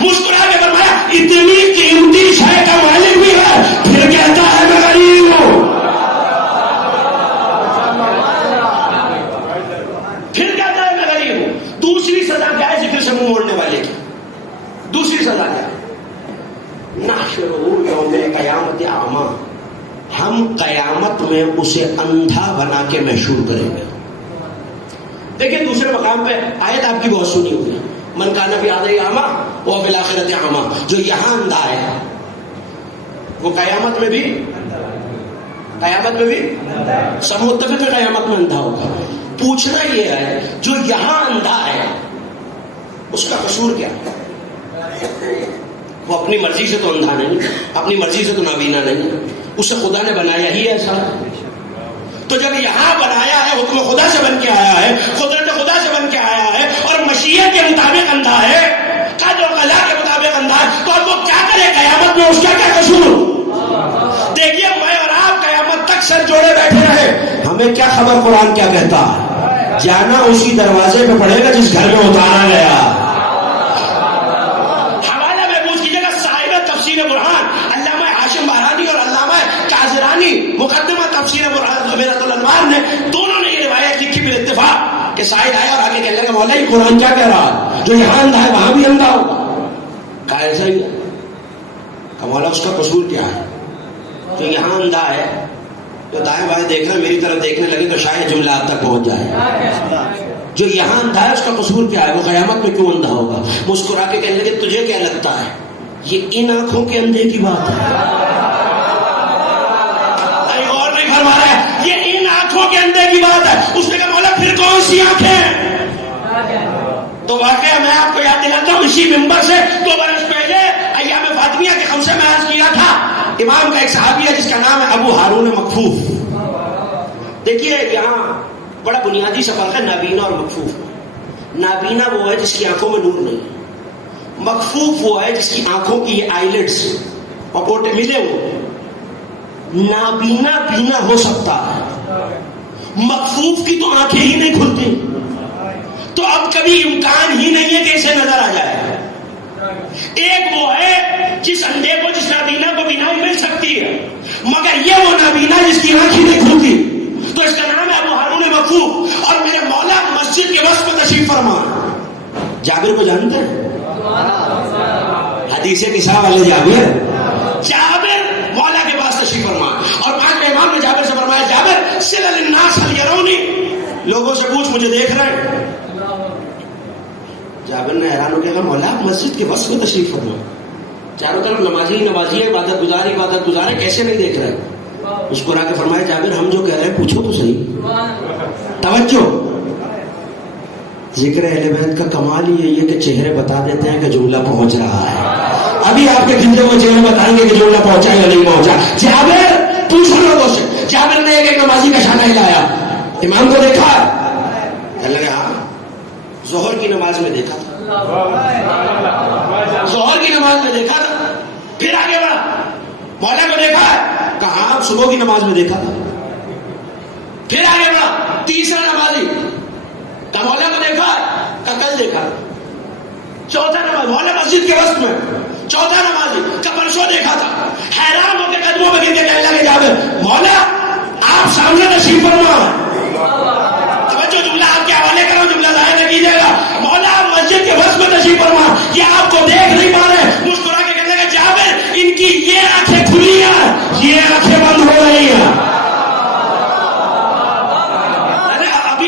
مسکرا کے فرمایا اتنی قیمتی شے کا مالک بھی ہے پھر کہتا ہے میں غریب ہوں. پھر کہتا ہے میں غریب ہوں. دوسری سزا کیا ہے ذکر سے منہ موڑنے والے کی؟ دوسری سزا کیا ہے؟ نحشرہ یوم قیامت اعمی، ہم قیامت میں اسے اندھا بنا کے محشور کریں گے. دیکھیں دوسرے مقام پہ آیت آپ کی بہت سنی ہوگی، من کان فی ہذہ اعمی وہو فی الآخرۃ اعمی. جو یہاں اندھا ہے وہ قیامت میں بھی سب متفق ہے قیامت میں اندھا ہوگا. پوچھنا یہ ہے جو یہاں اندھا ہے اس کا قصور کیا ہے؟ وہ اپنی مرضی سے تو اندھا نہیں، اپنی مرضی سے تو نابینا نہیں، اسے خدا نے بنایا ہی ایسا. تو جب یہاں بنایا ہے حکم خدا سے بن کے آیا ہے، قدرت خدا سے بن کے آیا ہے، اور مشیت کے مطابق اندھا ہے، قدر و قضا کے مطابق اندھا ہے، تو اب وہ کیا کرے قیامت میں؟ اس کا کیا قصور؟ دیکھیے میں اور آپ قیامت تک سر جوڑے بیٹھے رہے، ہمیں کیا خبر قرآن کیا کہتا ہے؟ جانا اسی دروازے پہ پڑے گا جس گھر میں اتارا گیا. حوالہ محفوظ کیجیے گا صاحب تفسیر برہان علامہ ہاشم بہرانی اور علامہ کاظرانی مقدمہ تفسیر برہان ضمیرۃ الانوار نے، دونوں نے یہ روایت لکھی بالاتفاق کہ سائل آیا اور آگے کہنے لگا مولا یہ قرآن کیا کہہ رہا ہے؟ جو یہاں اندھا ہے وہاں بھی اندھا ہوگا. کہا ایسا ہی ہے. کہ مولا اس کا قصور کیا ہے؟ جو یہاں اندھا ہے جو دائیں بائیں دیکھنا میری طرف دیکھنے لگے تو شاید جملہ آپ تک پہنچ جائے. جو یہاں اندھا ہے اس کا قصور کیا ہے؟ وہ قیامت میں کیوں اندھا ہوگا؟ مسکرا کے کہنے لگے تجھے کیا لگتا ہے یہ ان آنکھوں کے اندھے کی بات ہے؟ اور نہیں فرما رہا ہے یہ ان آنکھوں کے اندھے کی بات ہے. اس نے کہا مولا پھر کون سی آنکھیں؟ تو واقعہ میں آپ کو یاد دلاتا ہوں اسی ممبر سے 2 برس پہلے ایام فاطمیہ کے خمسے میں عرض کیا تھا. امام کا ایک صحابی ہے جس کا نام ہے ابو ہارون مکفوف. دیکھیے یہاں بڑا بنیادی سا فرق ہے نابینا اور مکفوف. نابینا وہ ہے جس کی آنکھوں میں نور نہیں، مکفوف وہ ہے جس کی آنکھوں کی یہ آئیلٹس اور پوٹے ملے ہوئے. نابینا بینا ہو سکتا ہے، مکفوف کی تو آنکھیں ہی نہیں کھلتی، تو اب کبھی امکان ہی نہیں ہے کہ اسے نظر آ جائے. ایک وہ ہے جس اندھے کو، جس نابینا کو بینائی مل سکتی ہے، مگر یہ وہ نابینا جس کی آنکھ ہی نہیں کھلتی. تو اس کا نام ہے ابو ہارون مکفوف. اور میرے مولا مسجد کے وسط میں تشریف فرما. جابر کو جانتے ہیں؟ حدیث نساء والے جابر مولا کے پاس تشریف فرما. اور 5 امام نے جابر سے فرمایا جابر سل للناس هل يروني، لوگوں سے پوچھ مجھے دیکھ رہے ہیں. جابر نے حیران ہو گیا مولا آپ مسجد کے وسط میں تشریف فرما، چاروں طرف نمازی عبادت گزارے کیسے نہیں دیکھ رہے؟ مسکرا کے فرمایا جابر ہم جو کہہ رہے ہیں پوچھو تو صحیح. توجہ، ذکر اہل بیت کا کمال ہی یہی ہے کہ چہرے بتا دیتے ہیں کہ جملہ پہنچ رہا ہے. ابھی آپ کے کھلتے ہوئے چہرے بتائیں گے کہ جملہ پہنچا یا نہیں پہنچا. جابر پوچھو لوگوں سے, جابر نے ایک نمازی کا شانہ ہلایا, امام کو دیکھا کہنے لگا ہاں ظہر کی نماز میں دیکھا تھا, ظہر کی نماز میں دیکھا تھا. پھر آگے بڑھا, مولا کو دیکھا ہے, کہاں صبح کی نماز میں دیکھا تھا. پھر آگے بڑھا, تیسرا نمازی کا مولا کو دیکھا کا کل دیکھا. چوتھا نماز مولا مسجد کے وسط میں, چوتھا نمازی کا پرسوں دیکھا تھا. حیران ہو کے قدموں میں گر کے کہنے لگے جابر مولا آپ سامنے تشریف فرما. توجہ, جملہ آپ کے حوالے کرو, جملہ ظاہر نہ کیجیے گا. مولا آپ مسجد کے وسط میں تشریف فرما, یہ آپ کو دیکھ نہیں پا رہے. مسکرا کے کہنے لگے جابر ان کی یہ آنکھیں کھلی ہیں, یہ آنکھیں بند ہو رہی ہیں.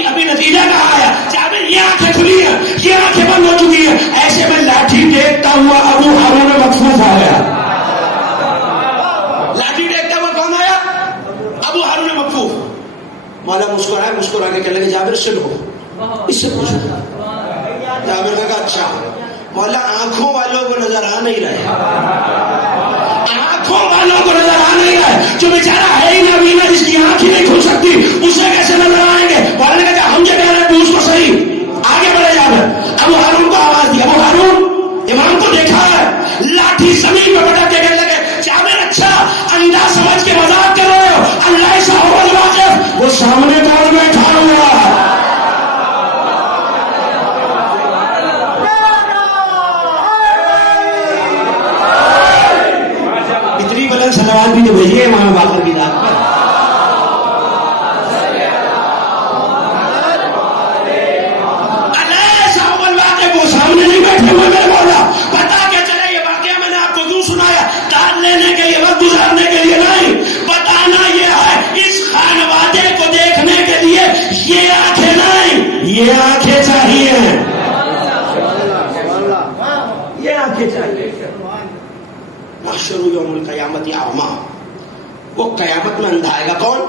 ابھی نتیجہ کہا ہے جابر یہ آنکھیں کھلی ہیں, یہ آنکھیں بند ہو چکی ہیں. ایسے میں لاٹھی دیکھتا ہوا ابو ہارون مکفوف آیا. لاٹھی دیکھتا ہوا کون آیا؟ ابو ہارون مکفوف. مولا مسکرا کے کہنے لگے جابر سے لو, اس سے پوچھو. جابر نے کہا اچھا. مولا آنکھوں والوں کو نظر آ نہیں رہے, آنکھوں والوں کو نظر آ نہیں رہے. جو بیچارہ ہے ہی نہ بینا, جس کی آنکھ ہی نہیں کھل سکتی, اسے کیسے نظر آئیں گے؟ مولا نے کہا ہم یہ کہہ رہے ہیں تو اس کو صحیح. آگے بڑھے جابر, ابو ہارون کو آواز دی. ابو ہارون امام کو دیکھا ہے, لاٹھی زمین میں پٹک کے کہنے لگے جابر اچھا اندھا سمجھ کے مذاق کر رہے ہو, اللہ سے ہو واقف, وہ سامنے کون بیٹھا ہوا. اتنی بلند صلوات بھی تو بھیجیے امام باقر کی ذات پر. سامنے نہیں بیٹھے ہوئے میرے مولا. پتا کیا چلے یہ واقعہ میں نے آپ کو کیوں سنایا؟ داد لینے کے لیے, وقت گزارنے کے لیے نہیں, بتانا یہ ہے اس خانوادے کو دیکھنے کے لیے یہ آنکھیں نہیں, یہ آنکھیں چاہیے, یہ آنکھیں چاہیے. محشر یوم القیامت اعمی, وہ قیامت میں اندھا آئے گا. کون؟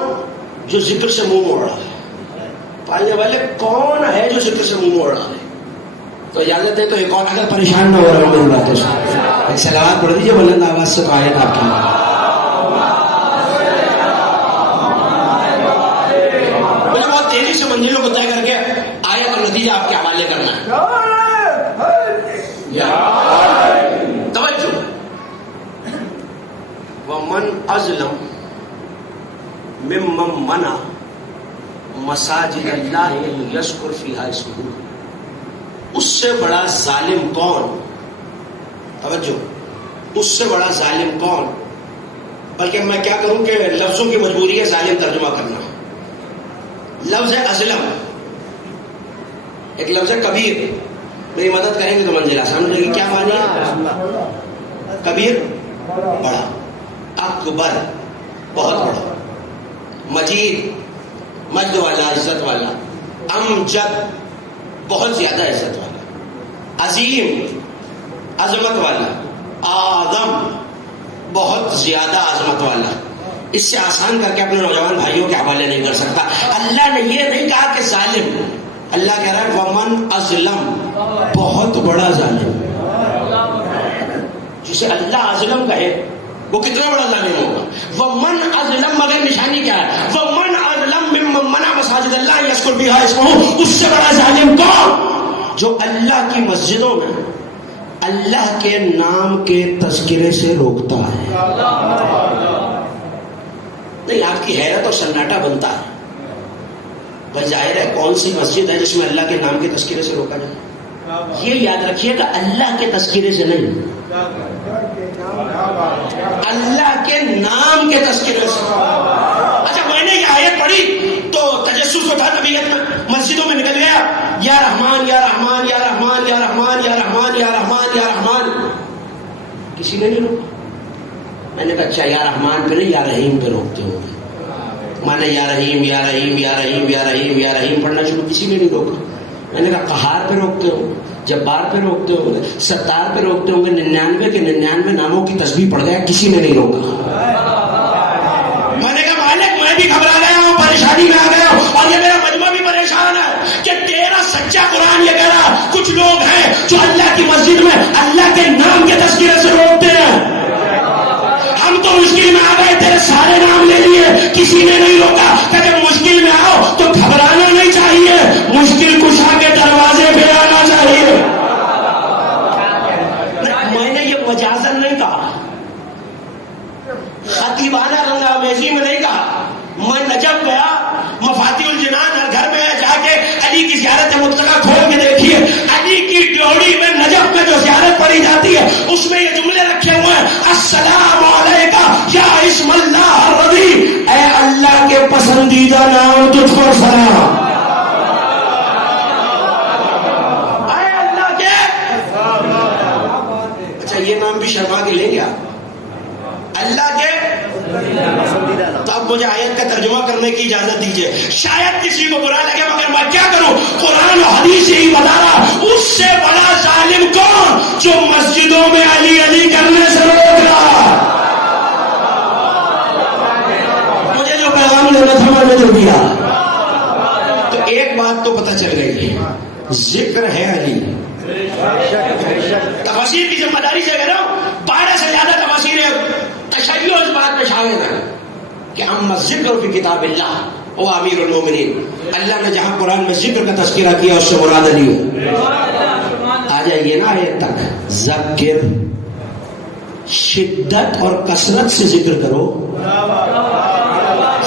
جو ذکر سے منہ موڑ رہا ہے. پالنے والے کون ہے جو ذکر سے منہ موڑ رہا ہے؟ تو اجازت ہے تو ایک اور, اگر پریشان نہ ہو رہا ہوں میری باتوں سے, ایک صلوات پڑھ دیجیے بلند آواز سے, تو آئے آپ کی. مجھے بہت تیزی سے منزلوں کو طے کر کے آیت اور نتیجہ آپ کے حوالے کرنا ہے. توجہ, ومن ازلم ممن منع مساجد اللہ یذکر فیہا اسمہ, اس سے بڑا ظالم کون؟ توجہ, اس سے بڑا ظالم کون؟ بلکہ میں کیا کروں کہ لفظوں کی مجبوری ہے ظالم ترجمہ کرنا. لفظ ہے ازلم, ایک لفظ ہے کبیر. میری مدد کریں گے تو منزل آسان ہو جائے گی. کیا معنی ہے؟ کبیر بڑا, اکبر بہت بڑا, مجید مجد والا عزت والا, امجد بہت زیادہ عزت والا, عظیم عظمت والا, آدم بہت زیادہ عظمت والا. اس سے آسان کر کے اپنے نوجوان بھائیوں کے حوالے نہیں کر سکتا. اللہ نے یہ نہیں کہا کہ ظالم, اللہ کہہ رہا ہے ومن ازلم, بہت بڑا ظالم. جسے اللہ ازلم کہے وہ کتنا بڑا ظالم ہوگا. ومن ازلم, مگر نشانی کیا ہے؟ ومن ازلم ممن منع مساجد اللہ یذکر فیہا اسمہ, اس سے بڑا ظالم کون؟ جو اللہ کی مسجدوں میں اللہ کے نام کے تذکرے سے روکتا ہے. نہیں, آپ کی حیرت اور سناٹا بنتا ہے. بھائی ظاہر ہے کون سی مسجد ہے جس میں اللہ کے نام کے تذکرے سے روکا جائے؟ یہ یاد رکھیے گا, اللہ کے تذکرے سے نہیں, اللہ کے نام کے تذکرے سے. اچھا, میں نے یہ آیت پڑھی تو تجسس تو تھا طبیعت میں, مسجدوں میں نکل گیا یا رحمان یا رحمان یا رحمان یا رحمان یا رحمان یا رحمان یا رحمان. کسی نے نہیں روکا. میں نے کہا اچھا یا رحمان پہ نہیں یا رحیم پہ روکتے ہو. میں نے یا رحیم یا رحیم یا رحیم یا رحیم یا رحیم پڑھنا شروع, کسی نے نہیں روکا. میں نے کہا قہار پہ روکتے ہو, جبار پہ روکتے ہوں گے, ستار پہ روکتے ہوں گے, 99 کے 99 ناموں کی تسبیح پڑھ گیا, کسی نے نہیں روکا. میں نے کہا مالک میں بھی گھبرا گیا ہوں, پریشانی میں آ گیا ہوں, اور یہ میرا مجمع بھی پریشان ہے کہ تیرا سچا قرآن یہ کسی نے نہیں روکا کہ جب مشکل میں آؤ تو گھبرانا نہیں چاہیے، مشکل کشا کے دروازے پہ آنا چاہیے۔ میں نے یہ مجازن نہیں کہا، خطیبانہ رنگامیزی میں نہیں کہا۔ میں نجف گیا، مفاتیح الجنان ہر گھر میں جا کے علی کی زیارت مطلقہ کھول کے دیکھیے، علی کی ڈیوڑی میں نجف میں جو زیارت پڑھی جاتی ہے اس میں یہ جملے رکھے ہوئے ہیں، السلام علیکہ یا اسم اللہ الرضی، اے اللہ کے پسندیدہ نام تجھ کو سلام، اے اللہ کے۔ اچھا یہ نام بھی شرما کے لیں گے آپ، اللہ کے؟ تو اب مجھے آیت کا ترجمہ کرنے کی اجازت دیجیے، شاید کسی کو برا لگے مگر میں کیا کروں، قرآن و حدیث یہی بتا رہا، اس سے بڑا ظالم کون جو مسجدوں میں علی علی کرنے سے روک رہا۔ مجھے جو پیغام دینا تھا میں نے جو دیا۔ تو ایک بات تو پتہ چل گئی، ذکر ہے علی۔ تفاسیر کی ذمہ داری سے کہہ رہا ہوں، 12 سے زیادہ تفاسیر تشیع اس بات میں شامل ہے کہ اما ذکر فی کتاب اللہ او امیر المومنین، اللہ نے جہاں قرآن میں ذکر کا تذکرہ کیا اس سے مراد علی ہے۔ آ جائیے نا آیت تک، ذکر، شدت اور کثرت سے ذکر کرو،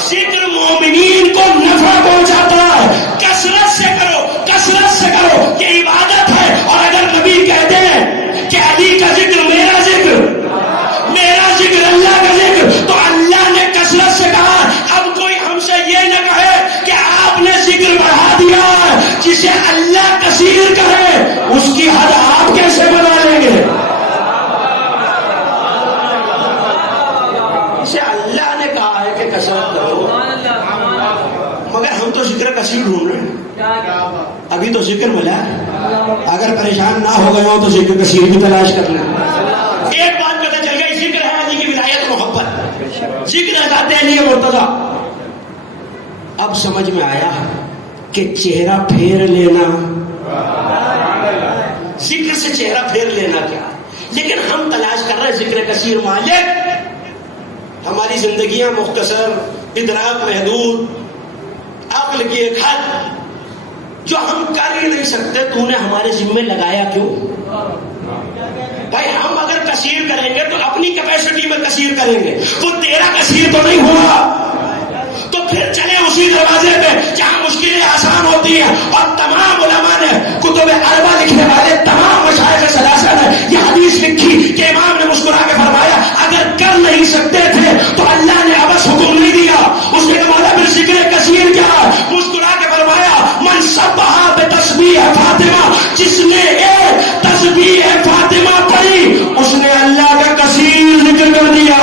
ذکر مومنین کو نفع پہنچاتا ہے، کثرت سے کرو، کثرت سے کرو، یہ عبادت ہے۔ اور اگر نبی کہتے ہیں کہ علی کا ذکر میرا ذکر، میرا ذکر اللہ کا ذکر، تو اللہ نے کثرت سے کہا۔ اب کوئی ہم سے یہ نہ کہے کہ آپ نے ذکر بڑھا دیا، جسے اللہ کثیر کرے اس کی حد آپ کیسے بنا لیں گے؟ اسے اللہ نے کہا ہے کہ کثرت کرو، مگر ہم تو ذکر کثیر ڈھونڈ رہے ہیں، ابھی تو ذکر ملا ہے، اگر پریشان نہ ہو گئے ہو تو ذکر کثیر بھی تلاش کر لیں۔ ایک بات پتہ چل گئی، ذکر ہے علی کی ولایت محبت، ذکر ہے ذات علی مرتضیٰ۔ اب سمجھ میں آیا کہ چہرہ پھیر لینا، ذکر سے چہرہ پھیر لینا کیا، لیکن ہم تلاش کر رہے ہیں ذکر کثیر۔ مالک، ہماری زندگیاں مختصر، ادراک محدود، عقل کی ایک حد، جو ہم کر ہی نہیں سکتے تو نے ہمارے ذمے لگایا کیوں؟ بھائی ہم اگر کثیر کریں گے تو اپنی کیپیسٹی میں کثیر کریں گے، وہ تیرا کثیر تو نہیں ہوا، تو پھر چلے اسی دروازے پہ جہاں مشکلیں آسان ہوتی ہیں۔ اور تمام علماء نے کتب اربع لکھنے والے تمام مشائخ ثلاثہ نے یہ حدیث لکھی کہ امام نے مسکرا کے فرمایا اگر کر نہیں سکتے تھے تو اللہ نے ابس حکم نہیں دیا۔ اس نے کہا پھر ذکر کثیر کیا؟ مسکرا کے فرمایا من سبح بتسبیح فاطمہ، جس نے ایک تسبیح فاطمہ پڑھی اس نے اللہ کا کثیر ذکر کر دیا۔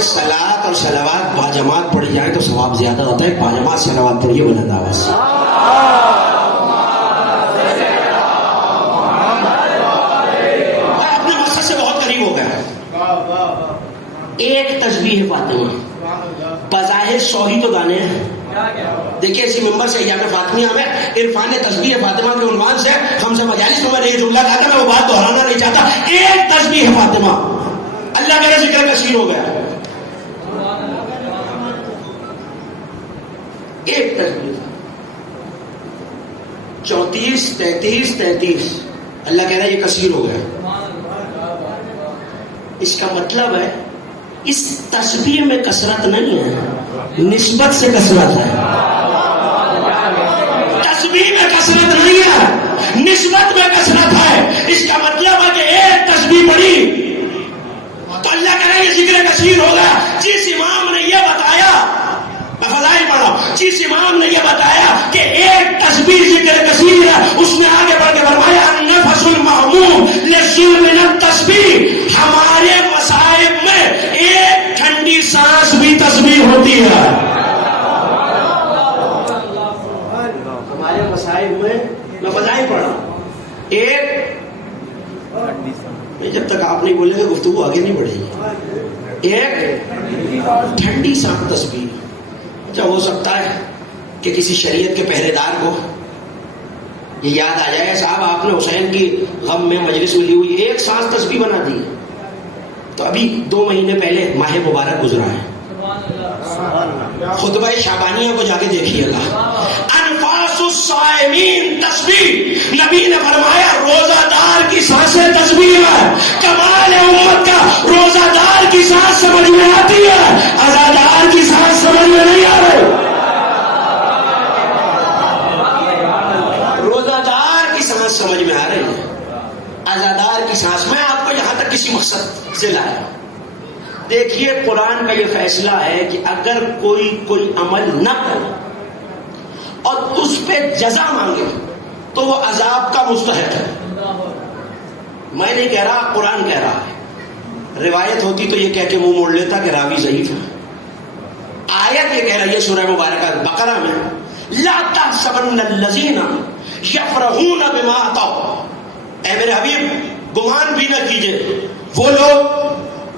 صلاۃ اور صلوات باجماعت پڑھی جائے تو ثواب زیادہ ہوتا ہے، باجماعت صلوات پڑھیے بلند آواز سے۔ اپنے مقصد سے بہت قریب ہو گیا۔ ایک تسبیح فاطمہ، بظاہر 100 ہی تو گانے ہیں، دیکھیے اسی ممبر سے ایام فاطمیہ میں عرفان تسبیح فاطمہ کے عنوان سے ہم سے مجالس میں یہ جملہ کہا تھا، میں وہ بات دہرانا نہیں چاہتا۔ ایک تسبیح فاطمہ، اللہ میرا ذکر کثیر ہو گیا۔ ایک تسبیح 34 33 33، اللہ کہہ رہا ہے یہ کثیر ہو گیا۔ اس کا مطلب ہے اس تسبیح میں کثرت نہیں ہے، نسبت سے کثرت ہے۔ تسبیح میں کثرت نہیں ہے، نسبت میں کثرت ہے۔ اس کا مطلب ہے کہ ایک تسبیح پڑھی تو اللہ کہہ رہا ہے یہ ذکر کثیر ہوگا۔ جس امام نے یہ بتایا، میں فضائل پڑھا، جس امام نے یہ بتایا کہ ایک تسبیح ذکر کثیر ہے، اس نے آگے بڑھ کے فرمایا النفس المحموم للظلم من التسبیح، ہمارے مصائب میں ایک ٹھنڈی سانس بھی تسبیح ہوتی ہے۔ ہمارے مصائب میں، میں فضائل پڑھا، ایک، جب تک آپ نہیں بولیں گے گفتگو آگے نہیں بڑھے گی۔ ایک ٹھنڈی سانس تسبیح. کیا ہو سکتا ہے کہ کسی شریعت کے پہرے دار کو یہ یاد آ جائے صاحب آپ نے حسین کی غم میں مجلس میں لی ہوئی ایک سانس تسبیح بنا دی؟ تو ابھی 2 مہینے پہلے ماہ مبارک گزرا ہے. خطبہ شعبانیہ کو جا کے دیکھیے گا. انفاس الصائمین تسبیح. نبی نے فرمایا روزہ دار کی سانسیں تسبیح ہے. کمال امت کا روزہ دار کی سانس سمجھ میں آتی ہے, عزادار کی سانس سمجھ میں نہیں آ رہی. روزہ دار کی سانس سمجھ میں آ رہی ہے, عزادار کی سانس. میں آپ کو یہاں تک کسی مقصد سے لایا. دیکھیے قرآن کا یہ فیصلہ ہے کہ اگر کوئی عمل نہ کرے اور اس پہ جزا مانگے تو وہ عذاب کا مستحق ہے. میں نہیں کہہ رہا, قرآن کہہ رہا ہے. روایت ہوتی تو یہ کہہ کے منہ موڑ لیتا کہ راوی ضعیف ہے. آیت یہ کہہ رہی ہے سورہ مبارکہ بقرہ میں, لا تحسبن الذین یفرحون بما اتوا. اے میرے حبیب گمان بھی نہ کیجئے وہ لوگ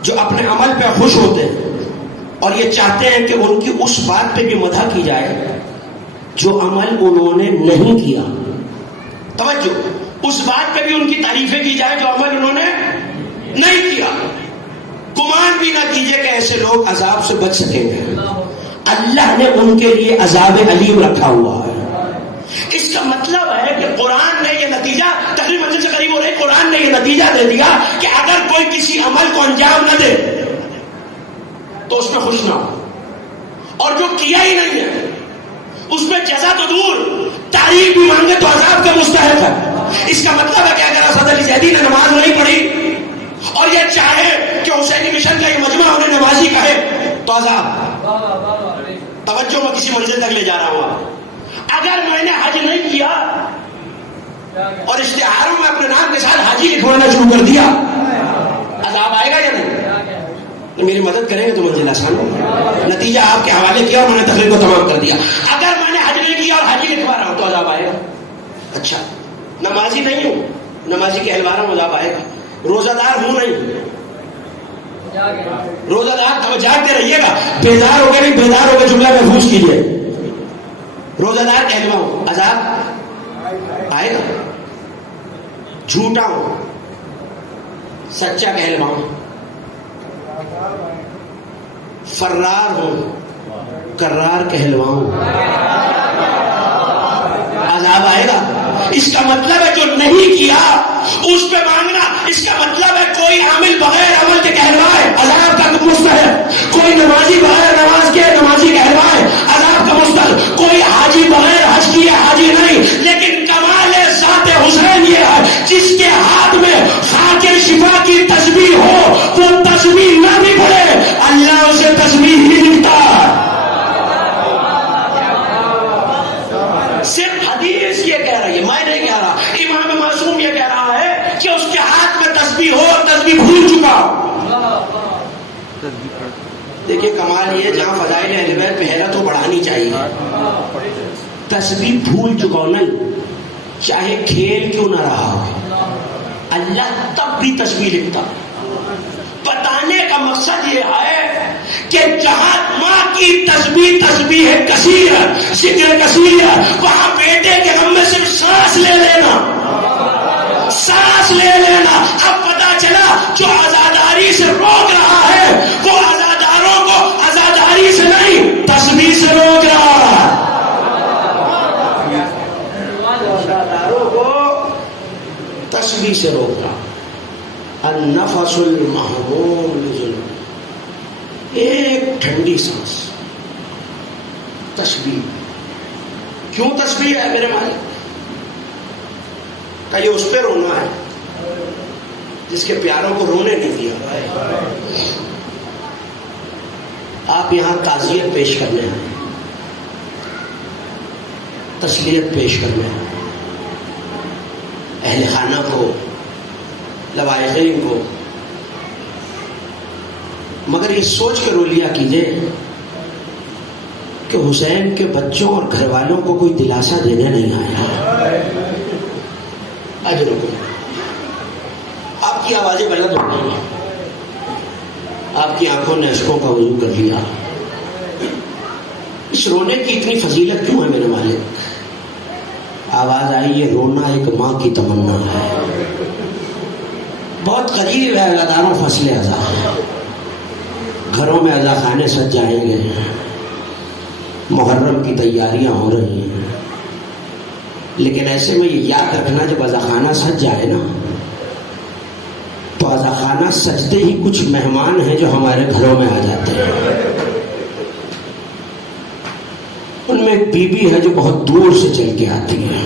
جو اپنے عمل پہ خوش ہوتے ہیں اور یہ چاہتے ہیں کہ ان کی اس بات پہ بھی مدح کی جائے جو عمل انہوں نے نہیں کیا. توجہ, اس بات پہ بھی ان کی تعریفیں کی جائے جو عمل انہوں نے نہیں کیا. گمان بھی نہ کیجئے کہ ایسے لوگ عذاب سے بچ سکیں گے. اللہ نے ان کے لیے عذاب علیم رکھا ہوا ہے. اس کا مطلب ہے کہ قرآن نے یہ نتیجہ, تقریب منزل سے قریب ہو رہے, قرآن نے یہ نتیجہ دے دیا کہ اگر کوئی کسی عمل کو انجام نہ دے تو اس میں خوش نہ ہو, اور جو کیا ہی نہیں ہے اس میں جزا تو دور تعریف بھی مانگے تو عذاب کا مستحق ہے. اس کا مطلب ہے کہ اگر اسد علی زیدی نے نماز نہیں پڑھی اور یہ چاہے کہ حسینی مشن کا یہ مجمع انہیں نمازی کہے تو عذاب. توجہ, میں کسی منزل تک لے جا رہا ہوں. اگر میں نے حج نہیں کیا اور اشتہاروں میں اپنے نام کے ساتھ حاجی لکھوانا شروع کر دیا, عذاب آئے گا یا نہیں؟ میری مدد کریں گے تو منزل آسان ہوگا. نتیجہ آپ کے حوالے کیا اور میں نے تقریر کو تمام کر دیا. اگر میں نے حج نہیں کیا اور حاجی لکھوا رہا ہوں تو عذاب آئے گا. اچھا, نمازی نہیں ہوں, نمازی کہلوا رہا ہوں, عذاب آئے گا. روزہ دار ہوں نہیں, روزہ دار تو جاگتے رہیے گا. بیدار ہو گئے نہیں, بیدار ہو گئے جملہ محفوظ کیجیے. روزہ دار کہلواؤں, عذاب آئے گا. جھوٹا ہوں, سچا کہلواؤں. فرار ہوں, کرار کہلواؤں, عذاب آئے گا. اس کا مطلب ہے جو نہیں کیا اس پہ مانگنا. اس کا مطلب ہے کوئی عامل بغیر عمل کے کہلوائے, عذاب کا مستحق. کوئی نمازی بغیر نماز کے نمازی کہلوائے, عذاب کا مستحق. کوئی حاجی بغیر حج کیے حاجی نہیں. لیکن کمال ذات حسین یہ ہے جس کے ہاتھ میں خاکر شفا کی تسبیح ہو, وہ تسبیح نہ بھی پڑے, اللہ اسے تسبیح ہی لکھتا ہے. صرف حدیث یہ کہہ رہی ہے, میں نہیں کہہ رہا. امام معصوم یہ کہہ رہا ہے کہ اس کے ہاتھ میں تسبیح ہو اور تسبیح بھول چکا. دیکھیے کمال یہ, جہاں فضائل اہل بیت پہ حیرت ہو بڑھانی چاہیے. تسبیح بھول چکا ہو نہیں, چاہے کھیل کیوں نہ رہا ہو, اللہ تب بھی تسبیح لکھتا. بتانے کا مقصد یہ ہے کہ جہاں ماں کی تسبیح ہے کثیر, ذکر کثیر, وہاں بیٹے کے غم میں صرف سانس لے لینا, سانس لے لینا. اب پتا چلا جو عزاداری سے روک رہا ہے وہ عزاداروں کو عزاداری سے نہیں تسبیح سے روک رہا ہے. عزاداروں کو تسبیح سے روک رہا. النفس المحمول ظلم, ایک ٹھنڈی سانس تسبیح. کیوں تسبیح ہے میرے مالک؟ کہ یہ اس پہ رونا ہے جس کے پیاروں کو رونے نہیں دیا. آپ یہاں تعزیت پیش کرنے ہیں, تسلیت پیش کرنے ہیں, اہل خانہ کو, لوائقین کو, مگر یہ سوچ کے رو لیا کیجئے کہ حسین کے بچوں اور گھر والوں کو کوئی دلاسا دینے نہیں آیا. اجر کو آپ کی آوازیں غلط ہو رہی ہیں. آپ کی آنکھوں نے اشکوں کا وضو کر لیا. اس رونے کی اتنی فضیلت کیوں ہے میرے مالک؟ آواز آئی یہ رونا ایک ماں کی تمنا ہے. بہت قریب ہے ازاداروں فصل ازا. گھروں میں ازا خانے سج جائیں گے. محرم کی تیاریاں ہو رہی ہیں. لیکن ایسے میں یہ یاد رکھنا جب ازا خانہ سج جائے نا تو ازا خانہ سجتے ہی کچھ مہمان ہیں جو ہمارے گھروں میں آ جاتے ہیں. ان میں ایک بی بی ہے جو بہت دور سے چل کے آتی ہے.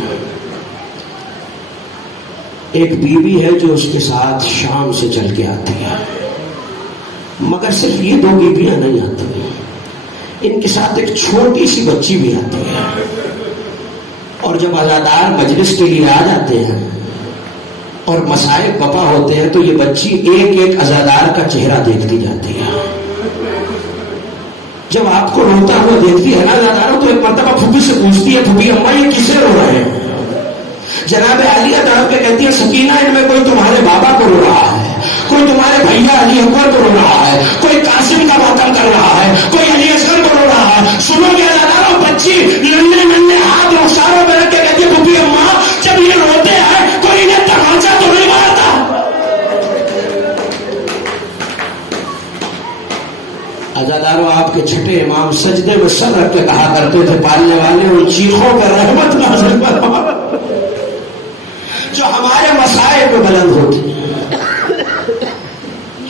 ایک بی بی ہے جو اس کے ساتھ شام سے چل کے آتی ہے. مگر صرف یہ دو بیویاں نہیں آتی ہیں, ان کے ساتھ ایک چھوٹی سی بچی بھی آتی ہے. اور جب عزادار مجلس کے لیے آ جاتے ہیں اور مسائل بپا ہوتے ہیں تو یہ بچی ایک ایک عزادار کا چہرہ دیکھتی جاتی ہے. جب آپ کو روتا ہوا دیکھتی ہے نا عزاداروں تو ایک مرتبہ پھوپھی سے پوچھتی ہے, پھوپھی اماں یہ کسے رو رہے ہیں؟ جناب عالیہ طرف کے کہتی ہے سکینہ ان میں کوئی تمہارے بابا کو رو رہا ہے, کوئی تمہارے بھیا علی اکبر کو رو رہا ہے, کوئی قاسم کا ماتم کر رہا ہے, کوئی علی اصغر کو رو رہا ہے. سنو گے عزاداروں بچی ننھے ننھے ہاتھ رخساروں میں رکھ کے کہتی ہے پھوپھی اماں جب یہ روتے ہیں کوئی انہیں تماچا تو نہیں مارتا؟ عزاداروں آپ کے چھٹے امام سجدے میں سر رکھ کے کہا کرتے تھے پالنے والے ان چیخوں پر رحمت نازل فرما جو ہمارے مسائل پہ بلند ہوتے ہیں.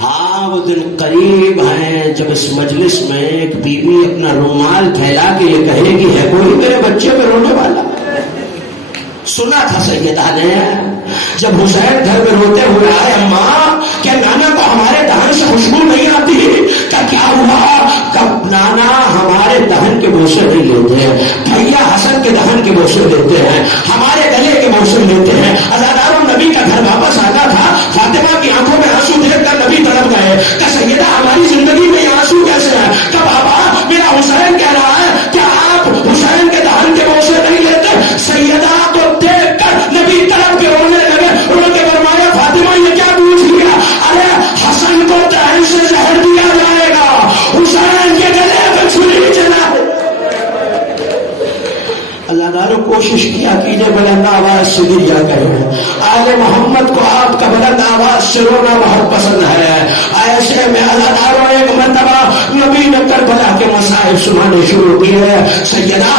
ہاں وہ دن قریب ہیں جب اس مجلس میں ایک بیوی اپنا رومال پھیلا کے یہ کہے گی ہے کوئی میرے بچے پہ رونے والا؟ سنا تھا سیدہ نے جب حسین گھر میں روتے ہوئے آئے اماں کیا نانا کو ہمارے دہن سے خوشبو نہیں آتی؟ کیا ہوا؟ کب نانا ہمارے دہن کے بوسے نہیں لیتے, بھیا حسن کے دہن کے بوسے لیتے ہیں, ہمارے گلے کے بوسے لیتے ہیں. عزاداروں نبی کا گھر واپس آنا تھا, فاطمہ کی آنکھوں میں آنسو دیکھ کر نبی تڑپ گئے کہ سیدہ ہماری زندگی میں یہ آنسو کیسے ہیں؟ کہ بابا میرا حسین کہہ رہا ہے کیا آپ حسین کے دہن کے بوسے نہیں لیتے؟ سیدہ کو دیکھ کر نبی تڑپ کے رونے لگے. رو کے فرمایا فاطمہ یہ کیا پوچھ لیا؟ ارے حسن کو دہن سے زہر دیا جائے گا, حسین کے گلے پہ چھری چلا. عزاداروں کوشش کیا کیجئے بلند آواز سے گریا کریں. آل محمد کو آپ کا بلند آواز سے رونا بہت پسند ہے. ایسے میں عزاداروں ایک مرتبہ نبی نے کربلا کے مصائب سنانے شروع کیے. سیدہ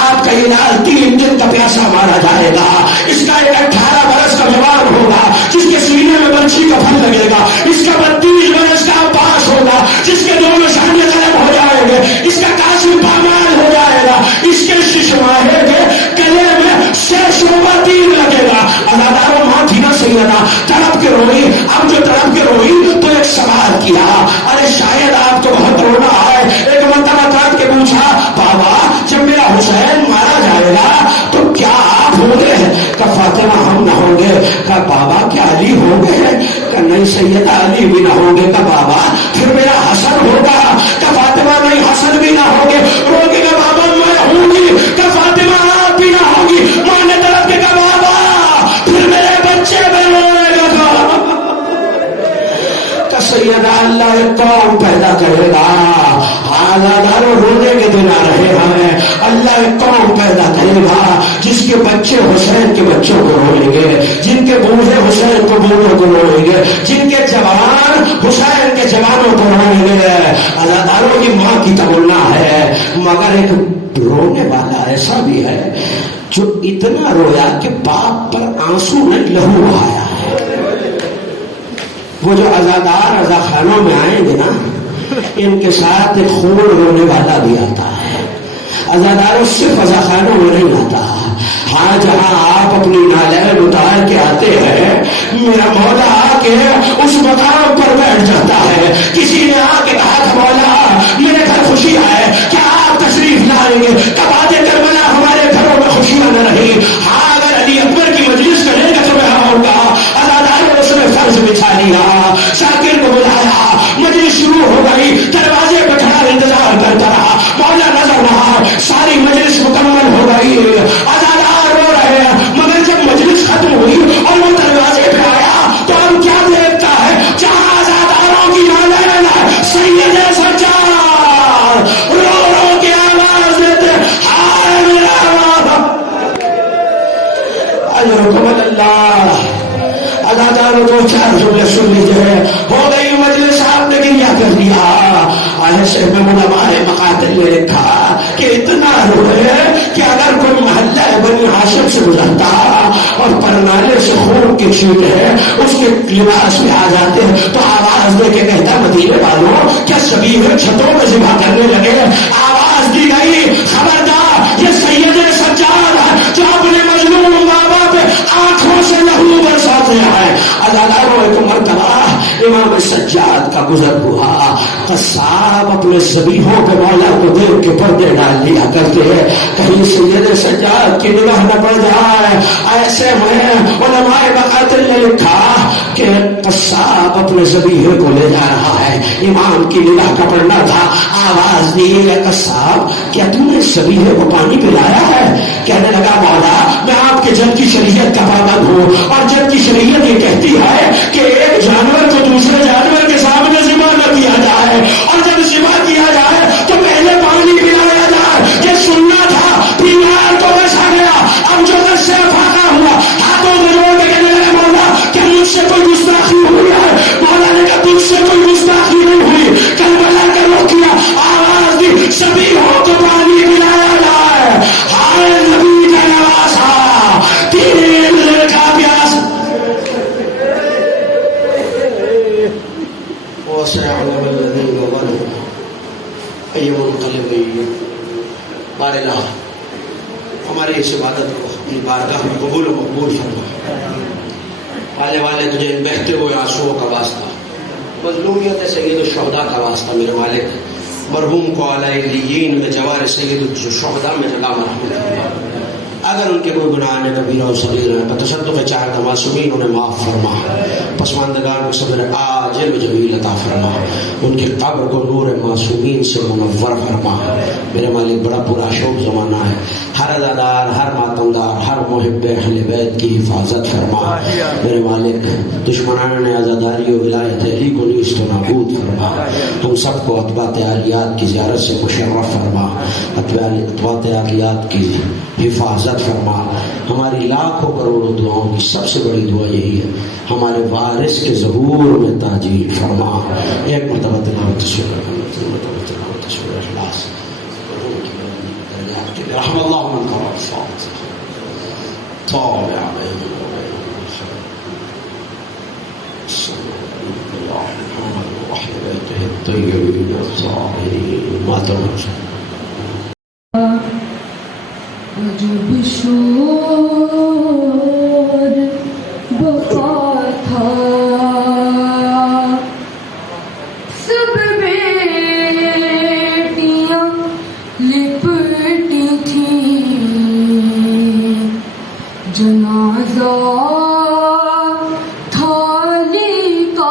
آپ کا علاج 3 دن کا پیاسا مارا جائے گا, اس کا ایک 18 برس کا جوان ہوگا جس کے سینے میں برچھی کا پھل لگے گا, اس کا 32 برس کا عباس ہوگا جس کے دونوں شانے قلم ہو جائیں گے, اس کا قاسم پامال ہو جائے گا, اس کے ششماہے کے گلے میں شیشوبہ تیر لگے گا. عزاداروں ماں تھی نا سیدہ, تڑپ کے روئی. اب جو تڑپ کے روئی تو ایک سوال کیا, ارے شاید آپ کو بہت رونا ہے. ایک مرتبہ تڑپ کے پوچھا بابا جب میرا حسین مارا جائے گا تو کیا آپ ہوں گے؟ کہ فاطمہ ہم نہ ہوں گے. کہ بابا کیا علی ہوں گے؟ کہ نہیں سیدہ علی بھی نہ ہوں گے. کہ بابا پھر میرا حسن ہوگا؟ کہ فاطمہ نہیں حسن بھی نہ ہوں گے. رو کے کہ بابا میں ہوں گی. کہ فاطمہ آپ بھی نہ ہوگی. ماں نے طرف کے کہ بابا پھر میرے بچے میں رونے لگا. کہ سیدہ اللہ ایک قوم پیدا کرے گا, عزاداروں رونے کے دن آ رہے ہیں. اللہ ایک قوم پیدا کرے گا جس کے بچے حسین کے بچوں کو روئیں گے, جن کے بوڑھے حسین کو بوڑھوں کو روئیں گے, جن کے جوان حسین کے جوانوں کو روئیں گے. عزاداروں کی ماں کی تمنا ہے, مگر ایک رونے والا ایسا بھی ہے جو اتنا رویا کہ باپ پر آنسو نہیں لہو آیا ہے. وہ جو عزادار عزا خانوں میں آئیں گے نا ان کے ساتھ ایک خون رونے والا بھی آتا ہے. عزاداروں صرف عزا خانوں میں نہیں آتا. ہاں جہاں آپ اپنی نالین اتار کے آتے ہیں میرا مولا آ کے اس مقام پر بیٹھ جاتا ہے. کسی نے آ کے کہا تھا مولا میرے گھر خوشی ہے, کیا آپ تشریف لائیں گے؟ کباد کربلا ہمارے گھروں میں خوشیاں نہ رہی. ہاں اگر علی اکبر کی مجلس کرے گا تو میں آؤں گا. عزاداروں نے اس میں فرض بچھا لیا, شاکر کو بلایا, مجلس شروع ہو گئی. دروازے پہ کھڑا انتظار کرتا رہا, مولا نظر رہا, ساری مجلس مکمل ہو گئی. عزادار رو رہے ہیں, مگر جب مجلس ختم ہوئی اور وہ دروازے پہ آیا تو اب کیا دیکھتا ہے؟ جہاں عزاداروں کی نالین ہے اداداروں کو 4 جملے سن لیجیے. ہو گئی مجلس، آپ نے گریا کر دیا. ایسے میں علماء مقاتل نے لکھا کہ اتنا روئے کہ اگر کوئی محلہ بنی ہاشم سے گزرتا اور پرنالے سے خون کی چھینٹ ہے اس کے لباس میں آ جاتے تو آواز دے کے کہتا مدینے والوں کیا سبھی چھتوں میں ذبح کرنے لگے. آواز دی گئی خبردار، یہ سید سجاد جو اپنے مظلوم بابا پہ آنکھوں سے لہو برساتے ہیں. اداداروں ایک مرتبہ امام سجاد کا گزر ہوا. قصاب اپنے ذبیحوں پہ مولا کو دیکھ کے پردے ڈال لیا کرتے ہیں کہیں سید سجاد کی نگاہ نہ پڑ جائے. ایسے میں علماء مقاتل نے لکھا کہ قصاب اپنے ذبیحے کو لے جا رہا ہے، امام کی نگاہ کا پڑنا تھا. آواز دی قصاب کیا تم نے ذبیحے کو پانی پلایا ہے؟ کہنے لگا مولا میں آپ کے جد کی شریعت کا پابند ہوں اور جد کی شریعت یہ کہتی ہے کہ ایک جانور کو دوسرے جانور کے سامنے ذبح نہ کیا جائے اور جب ذبح کیا جائے تو پہلے پانی پلایا جائے. یہ سننا تھا، پینا تو بس آ گیا. اب جو بس سے پھاقا ہوا ہاتھوں میں جوڑ کے کہنے لگا مولا کیا مجھ سے کوئی گستاخی ہوئی ہے؟ مولا نے کہا تجھ سے کوئی گستاخی نہیں ہوئی. کربلا کا رخ کیا، آواز دی سبھی ہو تو پانی پلایا جائے. ہائے نبی کا نواسا، 3 دن کا پیاس. وسيعلم الذين ظلموا أي منقلب بارنا. ہماری اس عبادت کو اپنی بارگاہ میں قبول و مقبول فرما. والے والے تجھے ان بہتے ہوئے آنسوؤں کا واسطہ، مظلومیت سید الشہداء کا واسطہ میرے مالک، مرحوم کو اعلی علیین میں جوار سید الشہداء میں جگہ مرحمت فرما. اگر ان کے کوئی گناہ نے کبیرہ و صغیرہ ہے بتصدق چاہتا معصومین انہیں معاف فرما. پسماندگان کو صبر عاجل و جمیل عطا فرما. ان کی قبر کو نور معصومین سے منور فرما. میرے مالک بڑا پورا شوق زمانہ ہے، ہر ادادار، ہر ماتمدار، ہر محب اہل بیت کی حفاظت فرما. میرے مالک دشمنان نے عزاداری و ولایت علی کو نیست و نابود فرما. ہم سب کو اتباع عالیات کی زیارت سے مشرف فرما. اتباع عالیات کی حفاظت فرما. ہماری لاکھوں کروڑوں دعاؤں کی سب سے بڑی دعا یہی ہے، ہمارے وارث کے ظہور میں تاجیل فرما. ایک مرتبہ تلاوت اخلاص. رحم اللہ من قرأ طالع الطيبين الطاهرين ما تمشى. جب شور بقا تھا سب بیٹیاں لپٹی تھیں، جنازہ تھالی کا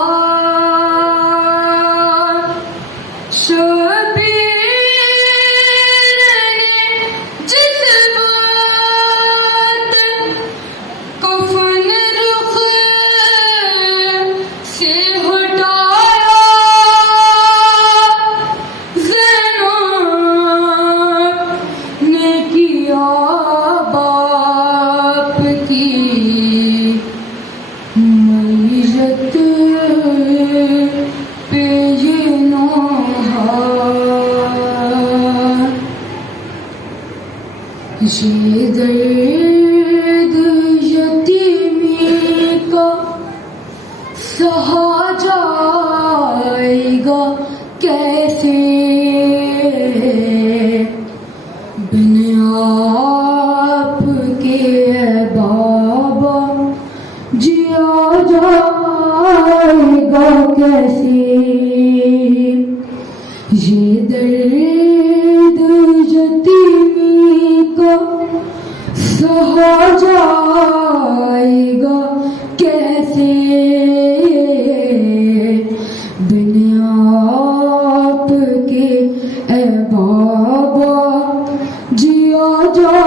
یہ درد یتیمی کا سہا جائے گا کیسے، بن آپ کے بابا جیا جائے گا کیسے. یہ درد یتیمی کا سہا جائے گا کیسے، بن آپ کے اے بابا جیا جائے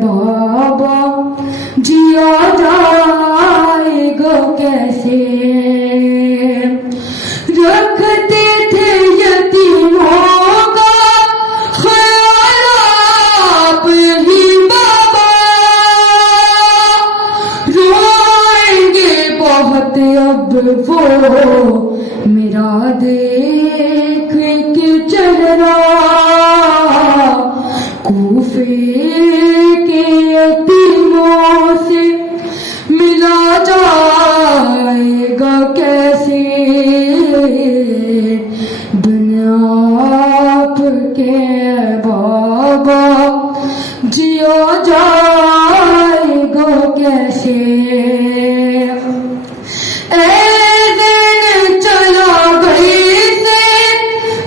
بابا جیا جائے گا کیسے رکھتے تھے یتیموں کا خیال آپ ہی بابا روئیں گے بہت اب وہ میرا دیکھ کے چہرہ کوفے کے یتیموں سے ملا جائے گا کیسے دنیا آپ کے بابا جیا جائے گا کیسے اے دن چلا گئی سے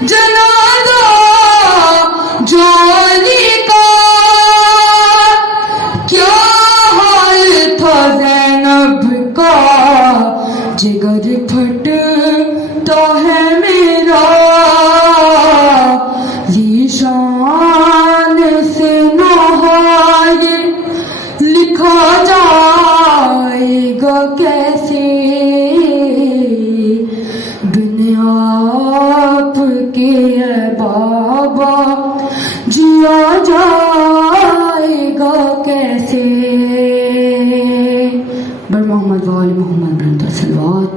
جنازہ جوانی کا کیا حال تھا زینب کا جگر پھٹتا ہے میرا ذیشان سے نہائے لکھا جائے گا کیسے دنیا آپ کے بابا جیا جائے گا کیسے بر محمد وآل محمد برند سلوات